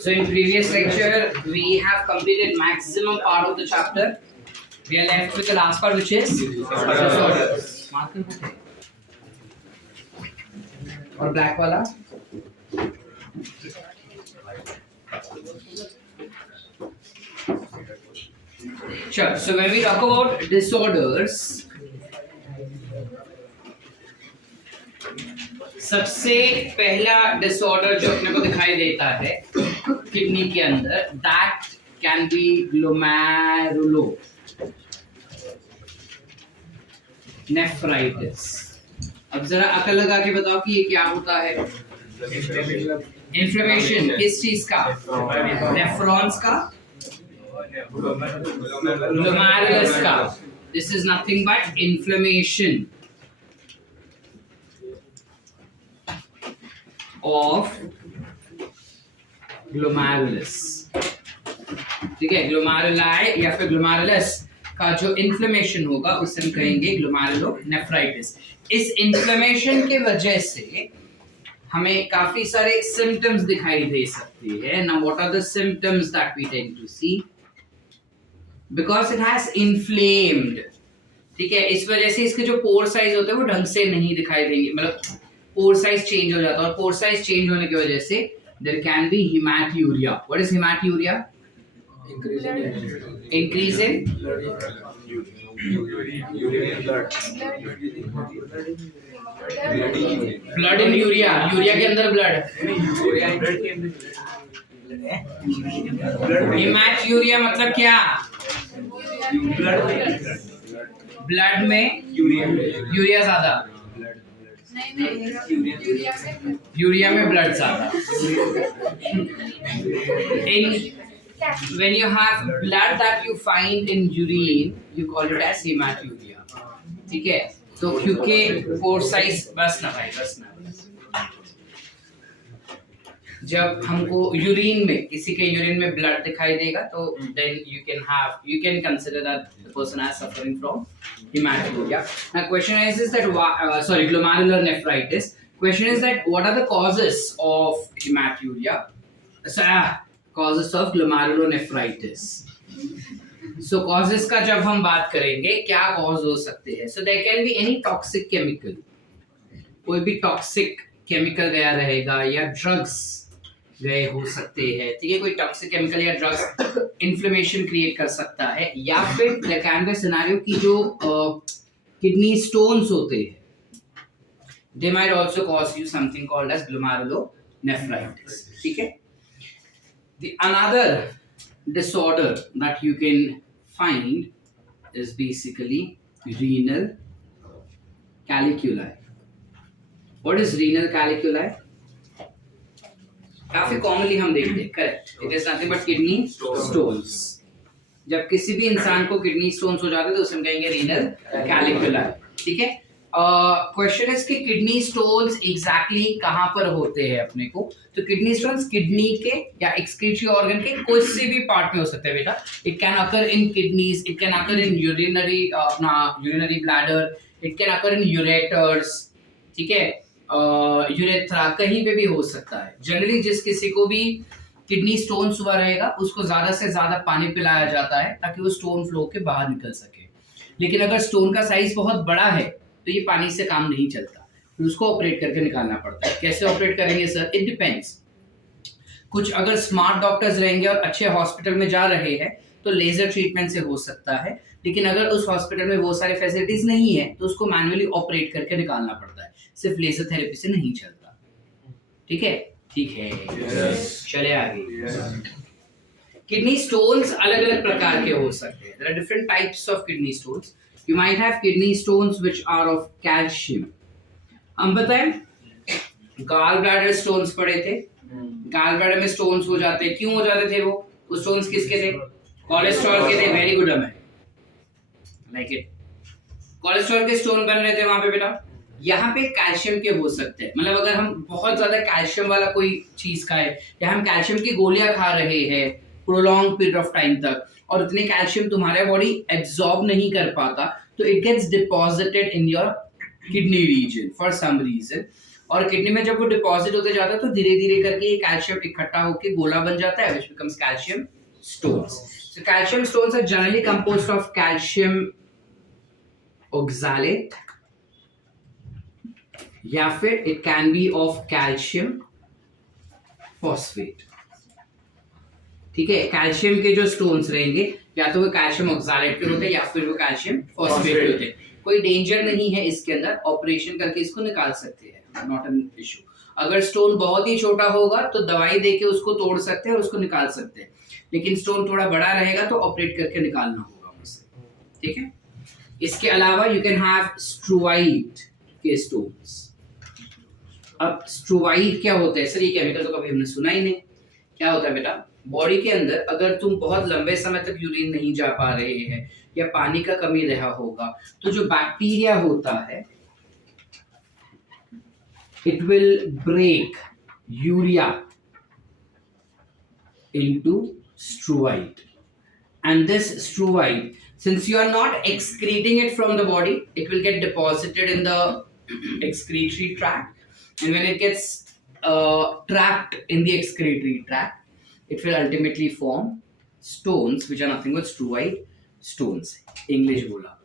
So in previous lecture we have completed maximum part of the chapter. We are left with the last part, which is disorders. और black वाला sure. So when we talk about disorders, सबसे पहला disorder जो अपने को दिखाई देता है किडनी के अंदर, that can be glomerulo nephritis. अब जरा अकल लगा के बताओ कि ये क्या होता है. इन्फ्लेमेशन किस चीज का? नेफ्रॉन्स का, ग्लोमेरुलस का. This is nothing but inflammation of glomerulus. ठीक है, ग्लोमेरुलाई या फिर ग्लोमेरुलस का जो इन्फ्लेमेशन होगा उसे हम कहेंगे ग्लोमेरुलोनेफ्राइटिस. इस इन्फ्लेमेशन के वजह से हमें काफी सारे सिम्टम्स दिखाई दे सकते हैं. Now what are the symptoms that we tend to see? Because it has inflamed. ठीक है, इस वजह से इसके जो पोर साइज होते हैं वो ढंग से नहीं दिखाई देंगे, मतलब पोर साइज चेंज हो जाता है. और पोर साइज चेंज होने की वजह से there can be haematuria. What is haematuria? Increase in blood in urea. Urea के अंदर ब्लड. हेमाटूरिया मतलब क्या? ब्लड में यूरिया ज्यादा, यूरिया में ब्लड ज्यादा. When you have blood that you find in urine, you call it as hematuria. ठीक है, तो क्योंकि पोर साइज बस ना भाई, बस ना. जब हमको यूरिन में, किसी के यूरिन में ब्लड दिखाई देगा तो then you can consider that the person is suffering from hematuria. Now question is that glomerular nephritis. Question is that what are the causes of hematuria? Causes of glomerulonephritis. So causes का जब हम बात करेंगे क्या cause हो सकते हैं? So there can be any toxic chemical. कोई भी toxic chemical गया रहेगा या drugs गए हो सकते हैं. ठीक है, कोई टॉक्सिक केमिकल या ड्रग्स इन्फ्लेमेशन क्रिएट कर सकता है. या फिर देयर कैन बी सिनेरियो की जो किडनी स्टोन्स होते हैं, they might also cause you something called as glomerulonephritis. ठीक है, the another disorder that you can find is basically renal caliculi. What is renal caliculi? काफी कॉमनली हम देखते हैं. Correct, it is nothing but kidney stones. जब किसी भी इंसान को किडनी स्टोन्स हो जाते हैं तो उसे हम कहेंगे रीनल कैलिकुला. ठीक है, क्वेश्चन इज कि किडनी स्टोन्स एग्जैक्टली कहां पर होते हैं अपने को. तो किडनी स्टोन्स किडनी के या एक्सक्रीटरी ऑर्गन के कोई से भी पार्ट में हो सकते हैं बेटा. It can occur in kidneys, it can occur in urinary bladder, it can occur in ureters. ठीक है, यूरेथ्रा, कहीं पे भी हो सकता है. जनरली जिस किसी को भी किडनी स्टोन्स हुआ रहेगा उसको ज्यादा से ज्यादा पानी पिलाया जाता है ताकि वो स्टोन फ्लो के बाहर निकल सके. लेकिन अगर स्टोन का साइज बहुत बड़ा है तो ये पानी से काम नहीं चलता, उसको ऑपरेट करके निकालना पड़ता है. कैसे ऑपरेट करेंगे सर? It depends. कुछ अगर स्मार्ट डॉक्टर्स रहेंगे और अच्छे हॉस्पिटल में जा रहे हैं तो लेजर ट्रीटमेंट से हो सकता है. लेकिन अगर उस हॉस्पिटल में वो सारी फैसिलिटीज नहीं है तो उसको मैन्युअली ऑपरेट करके निकालना पड़ता है. सिर्फ लेजर थेरेपी से नहीं चलता. ठीक है, ठीक है. चले आगे. किडनी स्टोन्स अलग अलग प्रकार के हो सकते हैं. There are different types of kidney stones. You might have kidney stones which are of calcium. हम बताएं, गाल ब्लैडर स्टोन्स पड़े थे. गाल ब्लैडर में स्टोन्स हो जाते हैं. क्यों हो जाते थे वो स्टोन्स किसके थे? कोलेस्ट्रॉल के थे. Very good, Aman, like it. Cholesterol के स्टोन बन रहे थे वहां पे बेटा. यहाँ पे कैल्शियम के हो सकते हैं. मतलब अगर हम बहुत ज्यादा कैल्शियम वाला कोई चीज खाए या हम कैल्शियम की गोलियां खा रहे हैं प्रोलॉन्ग पीरियड ऑफ टाइम तक और उतने कैल्शियम तुम्हारा बॉडी एब्जॉर्ब नहीं कर पाता तो it gets deposited in your kidney region for some reason. और किडनी में जब वो डिपॉजिट होते जाता है तो धीरे धीरे करके ये कैल्शियम इकट्ठा होकर गोला बन जाता है, which becomes calcium stones. So calcium stones are generally composed of calcium oxalate या फिर it can be of calcium phosphate. ठीक है, कैल्शियम के जो स्टोन्स रहेंगे या तो वो कैल्शियम ऑक्सालेट के होते हैं या फिर वो कैल्शियम फॉस्फेट के होते हैं. कोई डेंजर नहीं है इसके अंदर, ऑपरेशन करके इसको निकाल सकते हैं, नॉट एन इशू. अगर स्टोन बहुत ही छोटा होगा तो दवाई देके उसको तोड़ सकते हैं और उसको निकाल सकते हैं, लेकिन स्टोन थोड़ा बड़ा रहेगा तो ऑपरेट करके निकालना होगा उसे. ठीक है, इसके अलावा यू कैन हैव स्ट्रूवाइट के स्टोन्स. अब स्ट्रूवाइट क्या होता है सर? ये केमिकल तो कभी हमने सुना ही नहीं. क्या होता है बेटा, बॉडी के अंदर अगर तुम बहुत लंबे समय तक यूरिन नहीं जा पा रहे हैं या पानी का कमी रहा होगा तो जो बैक्टीरिया होता है it will break urea into struvite, and this struvite, since you are not excreting it from the body, it will get deposited in the excretory tract, and when it gets trapped in the excretory tract, it will ultimately form stones which are nothing but struvite stones. English बोला.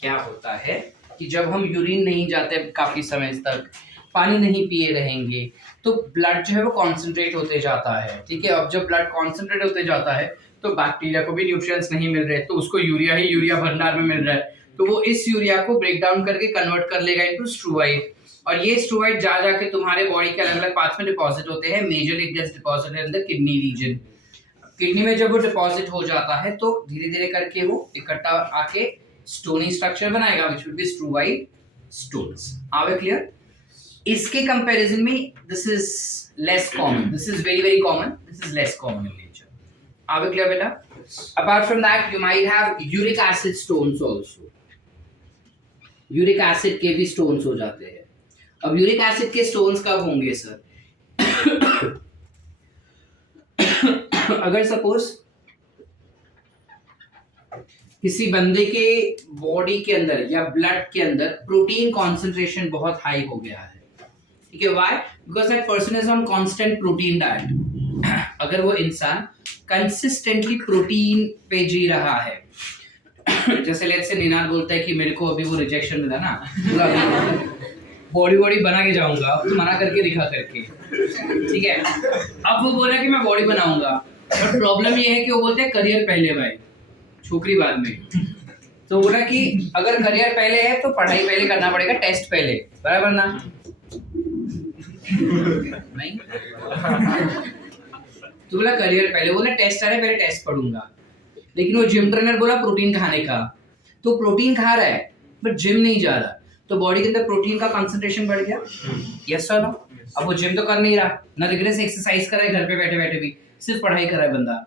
क्या होता है कि जब हम urine नहीं जाते काफी समय तक, पानी नहीं पिए रहेंगे तो ब्लड जो है वो कॉन्सेंट्रेट होते जाता है. ठीक है, अब जब ब्लड कॉन्सेंट्रेट होते जाता है तो बैक्टीरिया को भी न्यूट्रिएंट्स नहीं मिल रहे, तो उसको यूरिया भंडार में मिल रहा है, तो वो इस यूरिया को ब्रेक डाउन करके कन्वर्ट कर लेगा इनटू स्ट्रूवाइट, और ये स्ट्रूवाइट जा जाके तुम्हारे बॉडी के अलग अलग पार्ट्स में डिपॉजिट होते हैं. Majorly it gets deposited in the kidney region. Kidney में जब वो डिपॉजिट हो जाता है तो धीरे धीरे करके वो इकट्ठा आके स्टोनी स्ट्रक्चर बनाएगा, which will be struvite stones. Are we clear? इसके कंपैरिजन में this is less common, this is very very common, this is less common in nature. Are we clear, beta? Apart from that, you might have uric acid stones also. Uric acid के भी stones हो जाते हैं. अब uric acid के stones कब होंगे sir? अगर सपोज किसी बंदे के बॉडी के अंदर या ब्लड के अंदर प्रोटीन कॉन्सेंट्रेशन बहुत हाई हो गया है. ठीक है, why? Because that person is on constant protein diet. अगर वो इंसान कंसिस्टेंटली प्रोटीन पे जी रहा है, जैसे लेट्स से निनाद बोलता है कि मेरे को अभी वो रिजेक्शन मिला ना, बॉडी बना के जाऊंगा, तो मना करके दिखा करके. ठीक है, अब वो बोल रहा है कि मैं बॉडी बनाऊंगा, बट प्रॉब्लम ये है कि वो बोलते हैं करियर पहले भाई, छोकरी बाद में. तो बोला कि अगर करियर पहले है तो पढ़ाई पहले करना पड़ेगा, टेस्ट पहले, बराबर ना? नहीं, तो बोला करियर पहले, बोला टेस्ट आ रहा है पहले टेस्ट पढ़ूंगा. लेकिन वो जिम ट्रेनर बोला प्रोटीन खाने का, तो प्रोटीन खा रहा है बट जिम नहीं जा रहा, तो बॉडी के अंदर प्रोटीन का कंसंट्रेशन बढ़ गया. यस और नो? अब वो जिम तो कर नहीं रहा, ना रिगरेस एक्सरसाइज कर रहा है, घर पे बैठे बैठे भी सिर्फ पढ़ाई कर रहा है बंदा.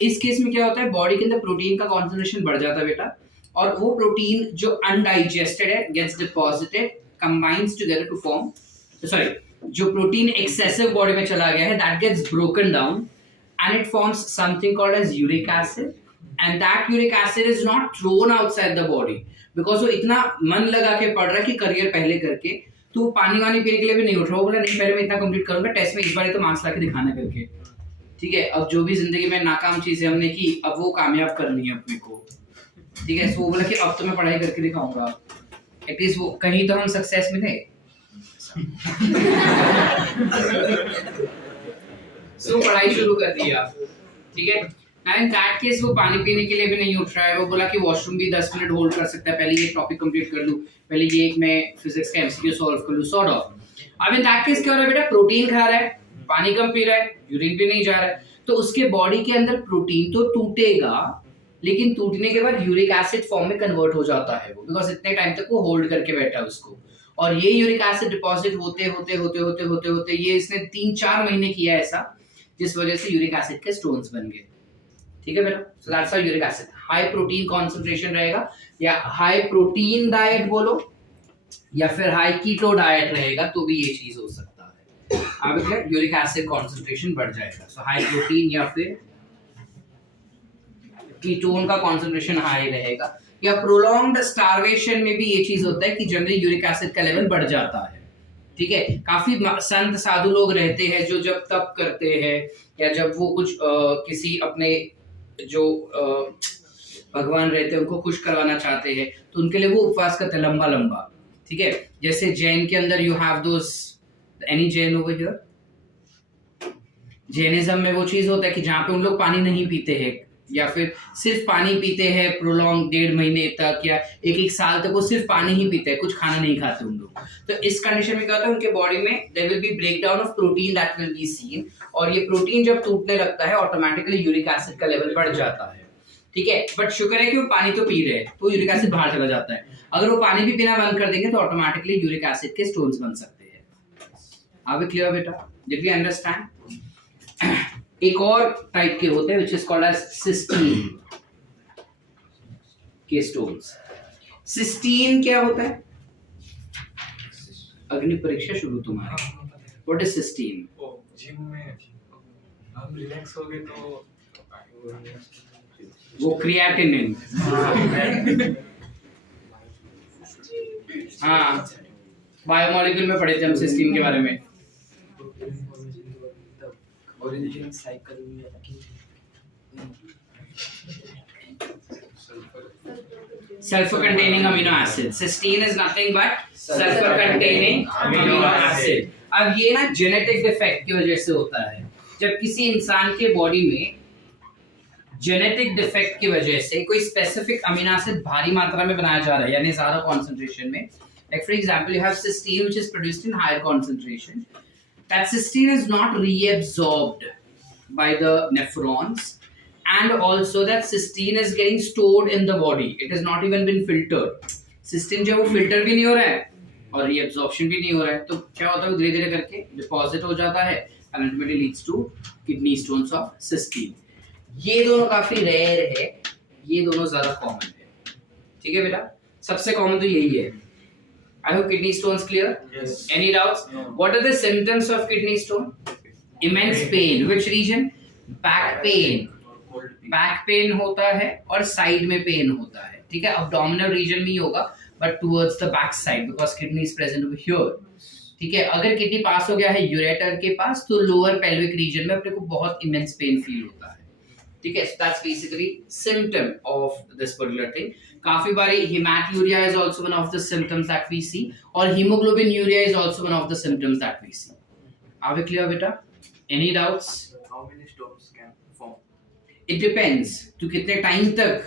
इस केस में क्या होता है, बॉडी के अंदर प्रोटीन का कंसंट्रेशन बढ़ जाता है बेटा, और वो प्रोटीन जो अनडाइजेस्टेड है gets deposited, combines together to form, sorry, जो प्रोटीन एक्सेसिव बॉडी में चला गया है that gets broken down and it forms something called as uric acid, and that uric acid is not thrown outside the body because वो इतना मन लगा के पढ़ रहा है कि करियर पहले करके, तो वो पानी वानी पीने के लिए भी नहीं उठ रहा. बोला नहीं पहले मैं इतना कंप्लीट करूंगा, टेस्ट में इस बार तो मार्क्स ला के दिखाना करके. ठीक है, अब जो भी जिंदगी में नाकाम चीजें हमने की अब वो कामयाब करनी है अपने को. ठीक है, तो वो बोला कि अब तो मैं पढ़ाई करके दिखाऊंगा, एटलीस्ट वो कहीं तो हम सक्सेस मिले. सो पढ़ाई शुरू कर दिया. ठीक है, इन दैट केस वो पानी पीने के लिए भी नहीं उठ रहा है. वो बोला कि वॉशरूम भी 10 मिनट होल्ड कर सकता है, पहले ये टॉपिक कंप्लीट कर लूं, पहले ये एक मैं फिजिक्स का एमसीक्यू सॉल्व कर लूं, सॉर्ट ऑफ. अब इन दैट केस क्या हो रहा है बेटा, प्रोटीन खा रहा है, पानी कम पी रहा है, यूरिन भी नहीं जा रहा है, तो उसके बॉडी के अंदर प्रोटीन तो टूटेगा, लेकिन टूटने के बाद यूरिक एसिड फॉर्म में कन्वर्ट हो जाता है वो, बिकॉज इतने टाइम तक वो होल्ड करके बैठा है उसको. और ये यूरिक एसिड डिपॉजिट होते होते होते होते होते होते ये इसने 3-4 महीने किया ऐसा, जिस वजह से यूरिक एसिड के स्टोन्स बन गए. ठीक है बेटा, सो that's how uric acid. High protein concentration रहेगा, या हाई प्रोटीन डाइट बोलो, या फिर हाई कीटो डाइट रहेगा, तो भी ये चीज हो सकता है. अब क्या, यूरिक एसिड कंसंट्रेशन बढ़ जाएगा. सो हाई प्रोटीन या फिर कीटोन का कंसंट्रेशन हाई रहेगा, या प्रोलॉन्ग्ड स्टार्वेशन में भी ये चीज होता है कि जनरली यूरिक एसिड का लेवल बढ़ जाता है. ठीक है, काफी संत साधु लोग रहते हैं जो जब तप करते हैं या जब वो कुछ किसी अपने जो भगवान रहते हैं उनको खुश करवाना चाहते हैं तो उनके लिए वो उपवास करते हैं लंबा लंबा। ठीक है, जैसे जैन के अंदर you have those, any Jain over here? Jainism में वो चीज होता है कि जहाँ पे उन लोग पानी नहीं पीते हैं या फिर सिर्फ पानी पीते हैं प्रोलॉन्ग 1.5 महीने तक या एक साल तक वो सिर्फ पानी ही पीते हैं, कुछ खाना नहीं खाते उन लोग। तो इस कंडीशन में क्या होता है, उनके बॉडी में there will be breakdown of protein that will be seen, और ये प्रोटीन जब टूटने लगता है ऑटोमेटिकली यूरिक एसिड का लेवल बढ़ जाता है। ठीक है, बट शुक्र है कि वो पानी तो पी रहे हैं तो यूरिक एसिड बाहर चला जाता है। अगर वो पानी भी पीना बंद कर देंगे तो ऑटोमेटिकली यूरिक एसिड के स्टोन्स बन सकते हैं। आप भी क्लियर बेटा? Did we understand? एक और टाइप के होते हैं which is called as cystine के स्टोन्स। सिस्टीन क्या होता है? अग्नि परीक्षा शुरू तुम्हारी। What is cysteine? जिम में हम रिलैक्स हो गए तो वो क्रिएटिनिन। हाँ, बायोमोलिक्यूल में पढ़े थे हम सिस्टीन के बारे में। Origin cycle Sulfur containing amino acid. Cysteine is nothing but sulfur containing amino acid. अब ये ना जेनेटिक डिफेक्ट की वजह से होता है। जब किसी इंसान के बॉडी में जेनेटिक डिफेक्ट की वजह से कोई स्पेसिफिक अमीनो एसिड भारी मात्रा में बनाया जा रहा है यानी ज्यादा कॉन्सेंट्रेशन में, like for example you have cysteine which is produced in higher concentration. That cysteine is not reabsorbed by the nephrons, and also that cysteine is getting stored in the body. It has not even been filtered. Cysteine जो वो filter भी नहीं हो रहा है और reabsorption भी नहीं हो रहा है, तो क्या होता है, धीरे धीरे करके डिपॉजिट हो जाता है and ultimately leads to kidney stones of cysteine. ये दोनों काफी रेयर है, ये दोनों ज्यादा कॉमन है। ठीक है बेटा, सबसे कॉमन तो यही है। I hope kidney stones clear. Yes. Any doubts? No. What are the symptoms of kidney stone? Immense pain. Which region? Back pain. Back pain होता है और साइड में पेन होता है। ठीक है, abdominal रीजन में ही होगा but towards the back side because kidney is present over here. ठीक है, अगर किडनी पास हो गया है यूरेटर के पास तो लोअर पेल्विक रीजन में अपने को बहुत इमेंस पेन फील होता है। ठीक है, so that's basically symptom of this particular thing. काफी बारी haematuria is also one of the symptoms that we see, और haemoglobinuria is also one of the symptoms that we see. Are we clear बेटा? Any doubts? How many stones can form? It depends, तो कितने time तक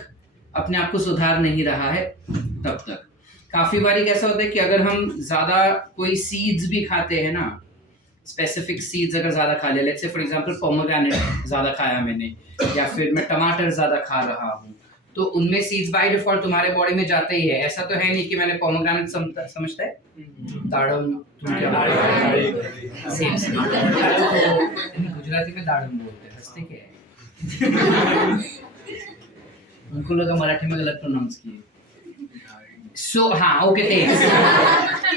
अपने आप को सुधार नहीं रहा है तब तक। काफी बारी कैसा होता है कि अगर हम ज्यादा कोई सीड्स भी खाते हैं ना, स्पेसिफिक सीड्स अगर ज्यादा खा ले, let's say for example pomegranate ज्यादा खाया मैंने या फिर मैं टमाटर ज्यादा खा रहा हूँ, तो उनमें सीड्स बाय डिफॉल्ट तुम्हारे बॉडी में जाते ही है। ऐसा तो है नहीं कि मैंने पोमोग्रेनेट समझता है दाड़म, तुम क्या सेम गुजराती में दाड़म बोलते हैं, हंसते क्या है? उनको लगा मराठी में गलत प्रोनाउंस किए। सो हाँ, ओके टेक्स।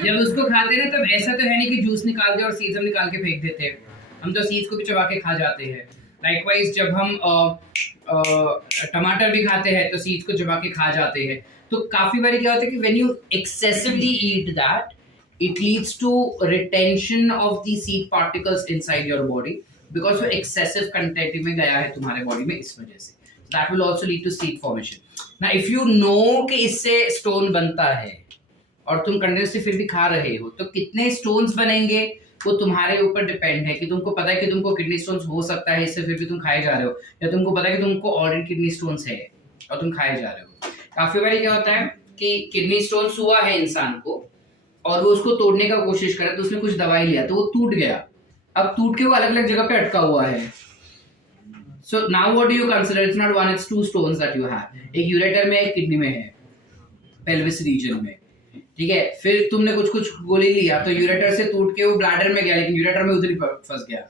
जब उसको खाते हैं तब ऐसा तो है नहीं कि जूस निकाल दे और सीड्स हम निकाल के फेंक देते हैं, हम तो सीड्स को भी चबा के खा जाते हैं। लाइकवाइज जब हम टमाटर भी खाते हैं तो सीड्स को चबा के खा जाते हैं। तो काफी बार क्या होता है कि when you excessively eat that it leads to retention of the seed particles inside your body because वो एक्सेसिव कंटेंट में गया है तुम्हारे बॉडी में, इस वजह से that will also lead to seed formation. Now if you know कि इससे स्टोन बनता है और तुम कंटिन्यूसली फिर भी खा रहे हो तो कितने स्टोन्स बनेंगे वो तुम्हारे ऊपर डिपेंड है। कि तुमको पता है कि तुमको किडनी स्टोन्स हो सकता है, इससे फिर भी तुम खाए जा रहे हो, या तुमको पता है कि तुमको ऑलरेडी किडनी स्टोन्स है और तुम खाए जा रहे हो। काफी बार क्या होता है कि किडनी स्टोन्स हुआ है इंसान को और वो उसको तोड़ने का कोशिश करा तो उसने कुछ दवाई लिया तो वो टूट गया, अब टूट के वो अलग अलग जगह पे अटका हुआ है। So now what do you consider? It's not one, it's two stones that you have. एक यूरेटर में, एक किडनी में है, पेल्विस रीजन में। ठीक है, फिर तुमने कुछ कुछ गोली लिया तो यूरेटर से टूट के वो ब्लैडर में गया, लेकिन यूरेटर में उधर ही फंस गया।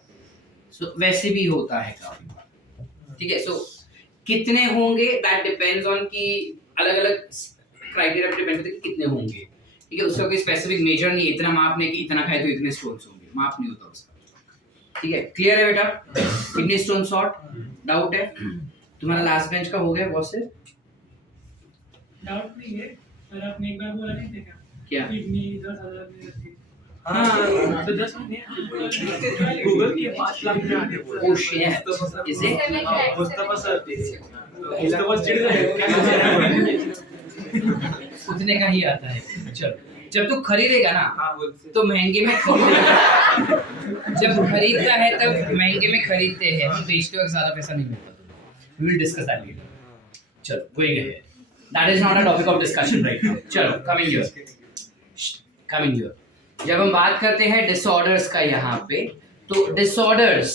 So वैसे भी होता है काफी बार। ठीक है, so कितने होंगे that depends on कि अलग अलग क्राइटेरिया पे डिपेंड करता है कि कितने होंगे। ठीक है, उसका कोई स्पेसिफिक मेजर नहीं, इतना माप नहीं कि इतना खाए तो इतने स्टोन्स होंगे, माप नहीं होता उसका। ठीक है, क्लियर है बेटा? किडनी स्टोन सॉर्ट डाउट है? तुम्हारा लास्ट बेंच का हो गया बहुत से? डाउट नहीं है, पर आपने एक बार बोला नहीं था क्या क्या? किडनी 10,000 में रहती है। हाँ तो 10 गूगल के 5 लाख में आने बोला। Oh shit. Is it? Mustafa sir Mustafa चिढ़ गए। उतने का ही आता है। चलो, जब तू खरीदेगा ना हाँ बोल तो महंगे में खरीदेगा। जब खरीदता है तब महंगे में खरीदते हैं, हम बेचते वक्त ज्यादा पैसा नहीं मिलता। We will discuss that later. चलो, going ahead. That is not a topic of discussion right now. चलो, coming here. जब हम बात करते हैं disorders का यहाँ पे, तो disorders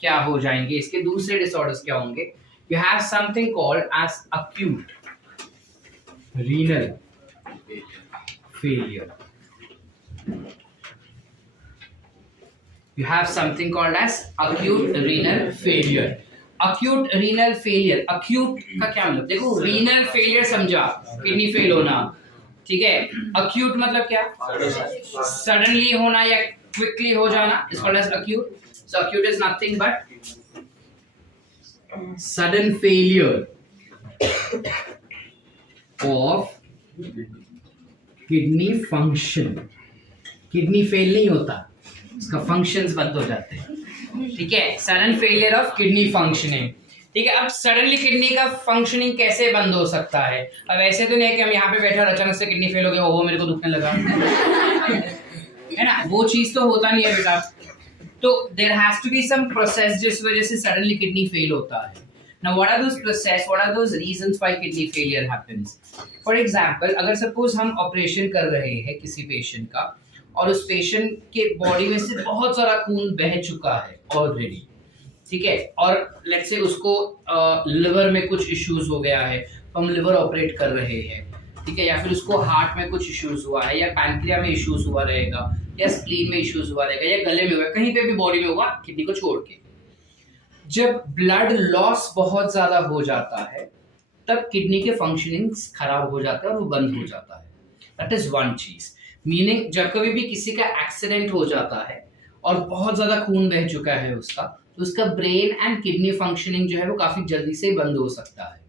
क्या हो जाएंगे? इसके दूसरे disorders क्या होंगे? You have something called as acute renal failure. You have something called as acute renal failure. Acute renal failure. Acute का क्या मतलब? देखो, renal failure समझा, किडनी फेल होना, ठीक है? Acute मतलब क्या? Suddenly होना या quickly हो जाना is called as acute. So acute is nothing but sudden failure of kidney function. Kidney fail नहीं होता, उसका फंक्शंस बंद हो जाते हैं, ठीक है? Sudden failure of kidney functioning, ठीक है? अब सडनली किडनी का फंक्शनिंग कैसे बंद हो सकता है? अब ऐसे तो नहीं है कि हम यहाँ पे बैठे और अचानक से किडनी फेल हो गया, वो मेरे को दुखने लगा, है ना? वो चीज तो होता नहीं है बेटा। तो there has to be some process जिस वजह से सडनली किडनी फेल होता है। Now what are those process? What are those reasons why kidney failure happens? For example, अगर सपोज हम ऑपरेशन कर रहे हैं किसी पेशेंट का और उस पेशेंट के बॉडी में से बहुत सारा खून बह चुका है ऑलरेडी, ठीक है? और लेट्स से उसको लिवर में कुछ इश्यूज हो गया है, तो हम लिवर ऑपरेट कर रहे हैं, ठीक है? या फिर उसको हार्ट में कुछ इश्यूज हुआ है, या पैनक्रिया में इश्यूज हुआ रहेगा, या स्प्लीन में इश्यूज हुआ रहेगा, या गले में हुआ, कहीं पे भी बॉडी में होगा किडनी को छोड़ के। जब ब्लड लॉस बहुत ज्यादा हो जाता है तब किडनी के फंक्शनिंग खराब हो जाता है और वो बंद हो जाता है। दैट इज वन चीज। मीनिंग जब कभी भी किसी का एक्सीडेंट हो जाता है और बहुत ज्यादा खून बह चुका है उसका, तो उसका ब्रेन एंड किडनी फंक्शनिंग जो है वो काफी जल्दी से बंद हो सकता है,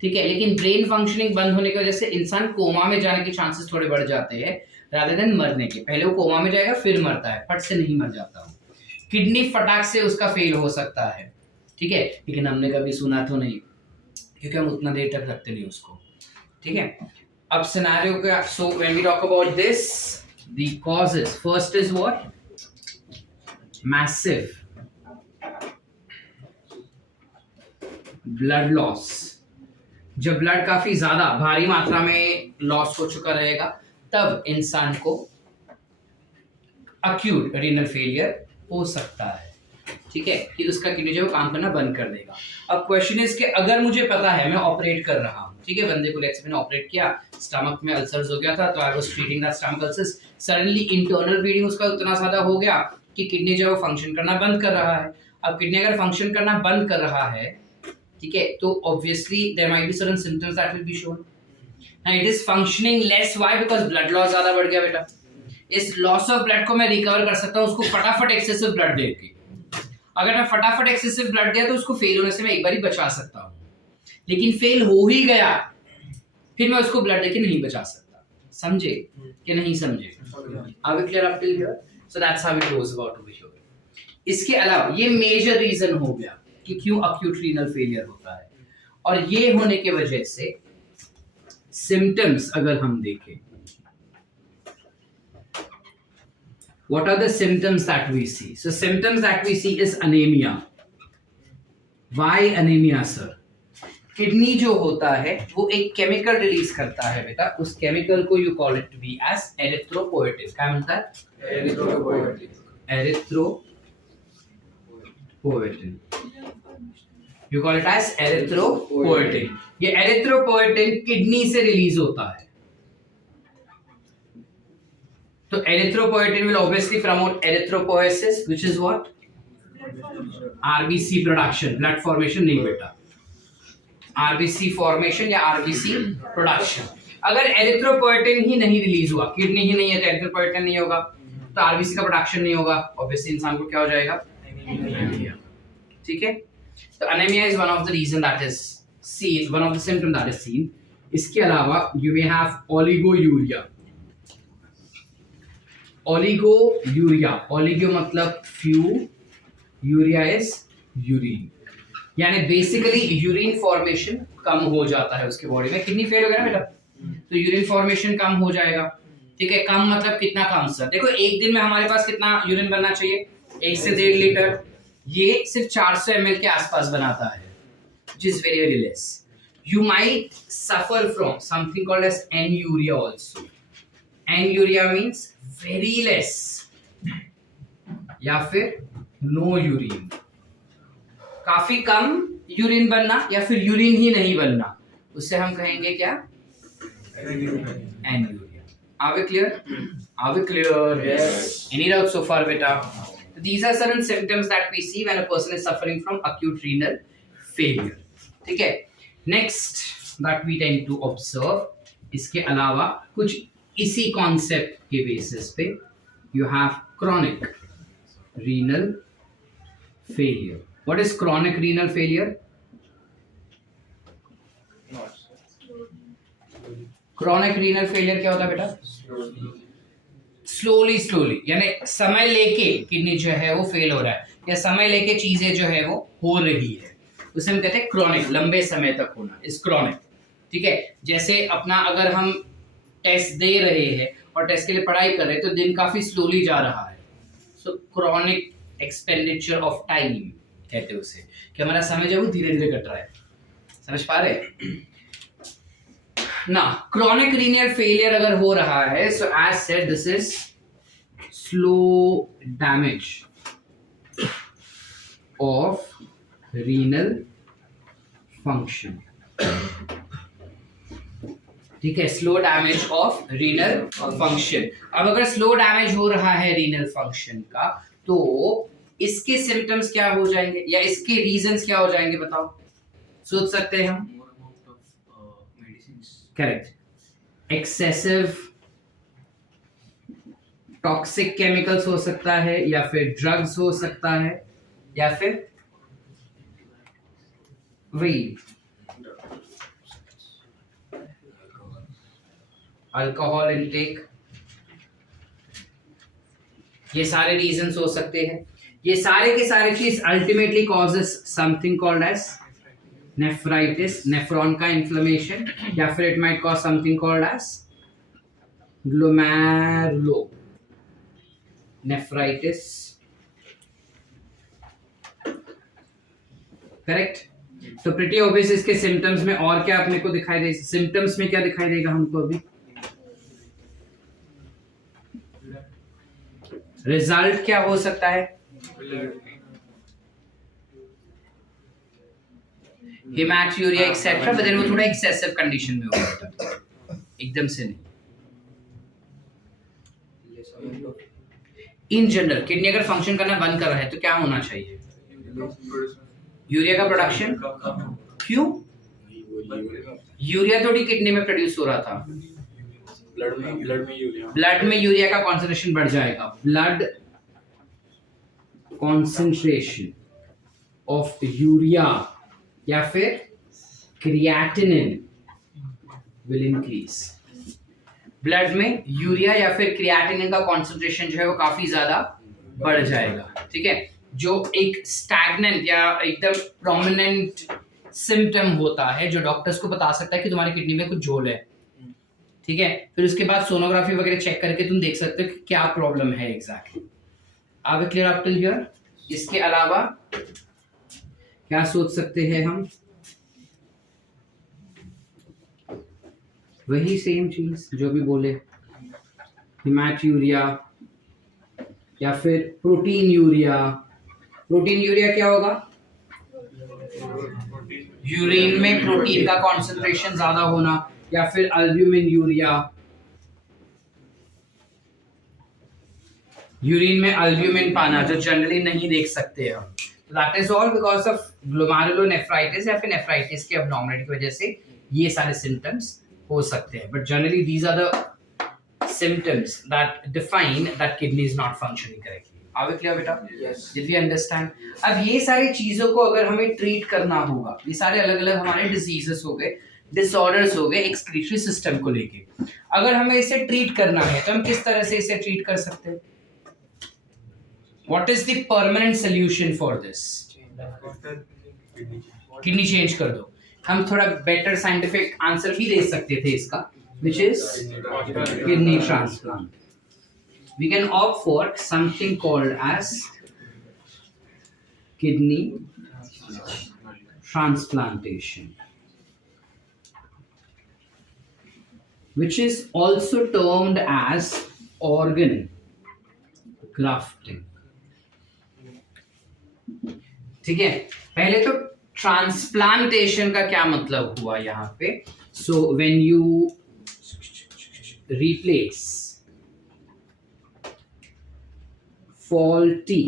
ठीक है? लेकिन ब्रेन फंक्शनिंग बंद होने की वजह से इंसान कोमा में जाने के चांसेस थोड़े बढ़ जाते हैं रादर देन मरने के। पहले वो कोमा में जाएगा फिर मरता है, फट से नहीं मर जाता। किडनी फटाक से उसका फेल हो सकता है, ठीक है? लेकिन हमने कभी सुना तो नहीं, क्योंकि हम उतना देर तक रखते नहीं उसको, ठीक है? अब सिनेरियो का, so when we talk about this, the causes, first is what? Massive blood loss. जब ब्लड काफी ज्यादा भारी मात्रा में लॉस हो चुका रहेगा तब इंसान को अक्यूट रीनल फेलियर हो सकता है, ठीक है? कि उसका किडनी जो काम करना बंद कर देगा। अब क्वेश्चन इज कि अगर मुझे पता है, मैं ऑपरेट कर रहा हूँ, ठीक है? बंदे को लेट्स मैंने ऑपरेट किया, स्टमक में अल्सर्स हो गया था, तो I was treating that stomach ulcers. Suddenly internal bleeding उसका उतना ज्यादा हो गया कि किडनी जो है फंक्शन करना बंद कर रहा है। अब किडनी अगर फंक्शन करना बंद कर रहा है, ठीक है, तो obviously there might be certain symptoms that will be shown. Now it is functioning less, why? Because blood loss ज्यादा बढ़ गया बेटा। इस लॉस ऑफ ब्लड को मैं रिकवर कर सकता हूँ उसको फटाफट एक्सेसिव ब्लड देके। अगर मैं फटाफट एक्सेसिव ब्लड दिया तो उसको फेल होने से मैं एक बार ही बचा सकता हूँ, लेकिन फेल हो ही गया फिर मैं उसको ब्लड देके नहीं बचा सकता। समझे कि नहीं समझे? Are we clear up till here? So that's how it goes about over here. इसके अलावा ये मेजर रीजन हो गया कि क्यों अक्यूट रीनल फेलियर होता है, और ये होने की वजह से सिम्टम्स अगर हम देखें, what are the symptoms that we see? So symptoms that we see is anemia. Why anemia, sir? Kidney जो होता है वो एक केमिकल रिलीज करता है बेटा, उस केमिकल को you call it be as erythropoietin. क्या मिलता है? Erythropoietin. You call it as erythropoietin. ये एरिथ्रोपोएटिन किडनी से रिलीज होता है, तो erythropoietin will obviously promote erythropoiesis, which is what? RBC production, blood formation नहीं बेटा, RBC formation या RBC production। अगर erythropoietin ही नहीं रिलीज हुआ, किडनी ही नहीं है तो erythropoietin नहीं होगा, तो RBC का प्रोडक्शन नहीं होगा, ऑब्वियसली इंसान को क्या हो जाएगा? एनीमिया, ठीक है? तो anemia is one of the reason that is seen, one of the symptom that is seen। इसके अलावा you may have oliguria। Oligo urea, oligo मतलब फ्यू, यूरिया इज यूरिन, यानी बेसिकली यूरिन फॉर्मेशन कम हो जाता है उसके बॉडी में। Kidney fail हो गया ना बेटा, तो यूरिन फॉर्मेशन कम हो जाएगा। ठीक है, कम मतलब कितना कम सर? देखो एक दिन में हमारे पास कितना यूरिन बनना चाहिए? 1 से 1.5 लीटर। ये सिर्फ 400 ml के आसपास बनाता है, which is very very less. You might suffer from something called as anuria also. Anuria means very less, या फिर no urine, काफी कम यूरिन बनना या फिर यूरिन ही नहीं बनना, उससे हम कहेंगे क्या? एनुरिया। Are we clear? Are we clear? Yes. Any doubts so far, beta? These are certain symptoms that we see when a person is suffering from acute renal failure. ठीक है? Next that we tend to observe, इसके अलावा कुछ इसी concept के basis पे you have chronic renal failure. What is chronic renal failure? Chronic renal failure क्या होता है बेटा? स्लोली, यानी समय लेके किडनी जो है वो फेल हो रहा है, या समय लेके चीजें जो है वो हो रही है, उसे हम कहते हैं क्रॉनिक, लंबे समय तक होना इस क्रॉनिक। ठीक है, जैसे अपना अगर हम टेस्ट दे रहे हैं और टेस्ट के लिए पढ़ाई कर रहे हैं तो दिन काफी स्लोली जा रहा है, सो क्रॉनिक एक्सपेंडिचर ऑफ टाइम कहते हैं उसे, कि हमारा समय जो है वो धीरे धीरे कट रहा है। समझ पा रहे ना? क्रॉनिक रीनल फेलियर अगर हो रहा है, so as said this is slow damage of renal function. ठीक है, slow damage of renal function. अब अगर स्लो डैमेज हो रहा है रीनल फंक्शन का, तो इसके सिम्टम्स क्या हो जाएंगे या इसके रीजंस क्या हो जाएंगे? बताओ, सोच सकते हैं हम? करेक्ट, एक्सेसिव टॉक्सिक केमिकल्स हो सकता है, या फिर ड्रग्स हो सकता है, या फिर वही अल्कोहल इनटेक, ये सारे रीजंस हो सकते हैं। ये सारे के सारे चीज ultimately causes something called as nephritis, nephron का इन्फ्लेमेशन, या फिर it might cause something called as glomerulonephritis. Correct, तो प्रीटी ऑब्वियस इसके सिम्टम्स में और क्या अपने को दिखाई दे? सिम्टम्स में क्या दिखाई देगा हमको अभी? रिजल्ट क्या हो सकता है? हेमाटूरिया एक्सेट्रा, बट देन वो थोड़ा एक्सेसिव कंडीशन में होगा, एकदम से नहीं। इन जनरल किडनी अगर फंक्शन करना बंद कर रहा है तो क्या होना चाहिए? यूरिया का प्रोडक्शन। क्यों? यूरिया थोड़ी किडनी में प्रोड्यूस हो रहा था, ब्लड में यूरिया का कॉन्सेंट्रेशन बढ़ जाएगा। ब्लड कॉन्सेंट्रेशन ऑफ यूरिया या फिर क्रिएटिनिन विल इंक्रीज। ब्लड में यूरिया या फिर क्रिएटिनिन का कॉन्सेंट्रेशन जो है वो काफी ज्यादा बढ़ जाएगा। ठीक है, जो एक स्टैग्नेंट या एकदम प्रोमिनेंट सिम्टम होता है जो डॉक्टर्स को बता सकता है कि तुम्हारी किडनी में कुछ झोल है। ठीक है, फिर उसके बाद सोनोग्राफी वगैरह चेक करके तुम देख सकते हो कि क्या प्रॉब्लम है exactly. Are we clear up till here? इसके अलावा क्या सोच सकते हैं हम? वही सेम चीज जो भी बोले, हेमाटूरिया या फिर प्रोटीन यूरिया। प्रोटीन यूरिया क्या होगा? यूरिन में प्रोटीन का कॉन्सेंट्रेशन ज्यादा होना, या फिर अल्ब्यूमिन यूरिया, यूरिन में अल्ब्यूमिन पाना जो जनरली नहीं देख सकते हम। That is all because of glomerulonephritis या फिर नेफ्राइटिस की एब्नॉर्मलिटी की वजह से ये सारे सिम्टम्स हो सकते हैं। But generally these are the symptoms that define that kidney is not functioning correctly. Are we clear बेटा? Yes, did we understand? अब ये सारी चीजों को अगर हमें ट्रीट करना होगा, ये सारे अलग अलग हमारे डिजीजेस हो गए डिसऑर्डर्स हो गए एक्सक्रीटरी सिस्टम को लेके। अगर हमें इसे ट्रीट करना है तो हम किस तरह से इसे ट्रीट कर सकते हैं? What is the permanent solution for this? Kidney change कर दो। हम थोड़ा बेटर साइंटिफिक आंसर भी दे सकते थे इसका, which is kidney transplant. We can opt for something called as kidney transplantation, which is also termed as organ grafting। ठीक है, पहले तो ट्रांसप्लांटेशन का क्या मतलब हुआ यहाँ पे? So when you replace faulty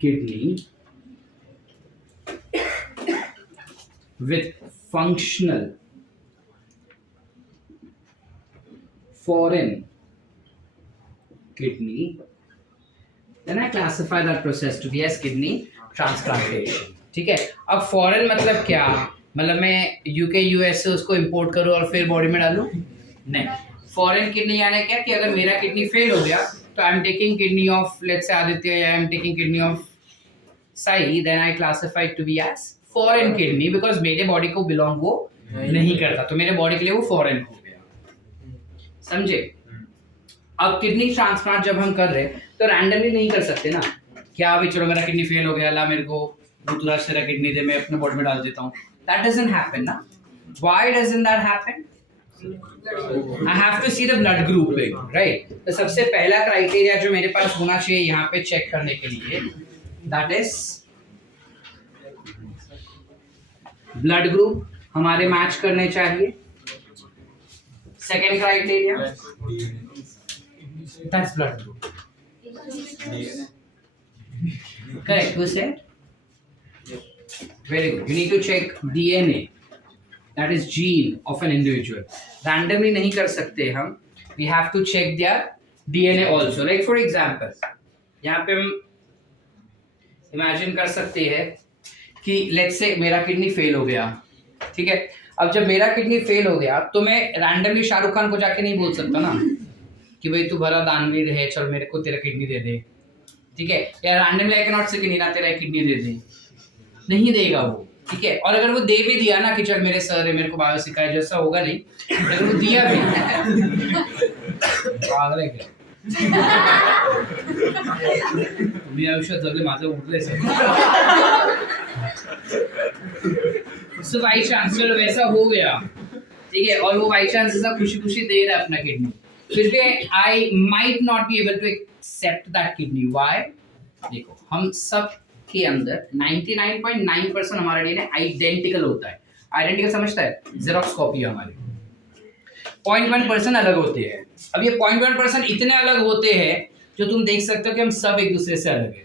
kidney with functional foreign kidney, then I classify that process to be as kidney transplantation। ठीक है, अब फॉरेन मतलब क्या? मतलब मैं यूके यूएस से उसको इंपोर्ट करूं और फिर बॉडी में डालूं? नहीं, फॉरेन किडनी यानी क्या कि अगर मेरा किडनी फेल हो गया तो I am taking kidney of let's say Aditya, या I am taking kidney of Sai, then I classify to be as foreign kidney, because मेरे बॉडी को बिलोंग वो नहीं करता, तो मेरे बॉडी के लिए वो फॉरेन हो गया। समझे? अब किडनी ट्रांसप्लांट जब हम कर रहे हैं तो रैंडमली नहीं कर सकते ना, क्या अभी चलो मेरा किडनी फेल हो गया, ला मेरे को दूसरा तेरा किडनी दे, मैं अपने बॉडी में डाल देता हूँ। दैट डजंट हैपन ना। Why doesn't that happen? I have to see the blood grouping, right? तो सबसे पहला क्राइटेरिया जो मेरे पास होना चाहिए यहाँ पे चेक करने के लिए, that is ब्लड ग्रुप हमारे मैच करने चाहिए। Second criteria, that's blood group. Correct, who said? Very good. You need to check DNA, that is gene of an individual. Randomly नहीं कर सकते हम, we have to check their DNA also. Like for example, यहाँ पे हम imagine कर सकते हैं कि let's say मेरा किडनी फेल हो गया, ठीक है। अब जब मेरा किडनी फेल हो गया तो मैं रैंडमली शाहरुख खान को जाके नहीं बोल सकता ना कि भाई तू भला दानवीर है, चल मेरे को तेरा किडनी दे दे, ठीक है। या रैंडमली आई कैन नॉट से कि नीना तेरा किडनी दे दे, नहीं देगा वो, ठीक है। और अगर वो दे भी दिया ना कि चल मेरे सर है, मेरे को बायो सिखाया, जैसा होगा नहीं, अगर वो दिया भी पागल है क्या तुम्ही आयुष्यात जगले माझं उठलंय सो बाई चांस चलो वैसा हो गया, ठीक है। और वो बाई चांस ऐसा खुशी खुशी दे रहा है अपना किडनी, फिर भी I might not be able to accept that kidney. Why? देखो हम सब के अंदर 99.9% हमारा डीएनए आइडेंटिकल होता है। आइडेंटिकल समझता है? जेरोक्स कॉपी है हमारी। 0.1% अलग होते हैं। अब ये 0.1% इतने अलग होते हैं जो तुम देख सकते हो कि हम सब एक दूसरे से अलग हैं।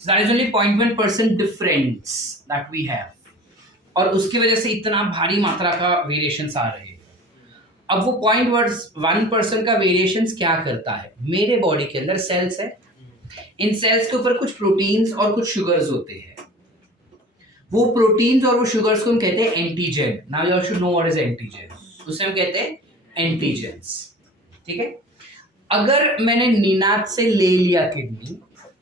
So that is only 0.1% difference that we have, और उसकी वजह से इतना भारी मात्रा का वेरिएशंस आ रहे हैं। अब वो 0.1% का वेरिएशंस क्या करता है? मेरे बॉडी के अंदर सेल्स है, इन सेल्स के ऊपर कुछ प्रोटीन्स और कुछ शुगर्स होते हैं। वो प्रोटीन्स और वो शुगर्स को हम कहते हैं antigen. Now you should know what is antigen. उसे हम कहते हैं एंटीजेंस, ठीक है। अगर मैंने नीनाद से ले लिया किडनी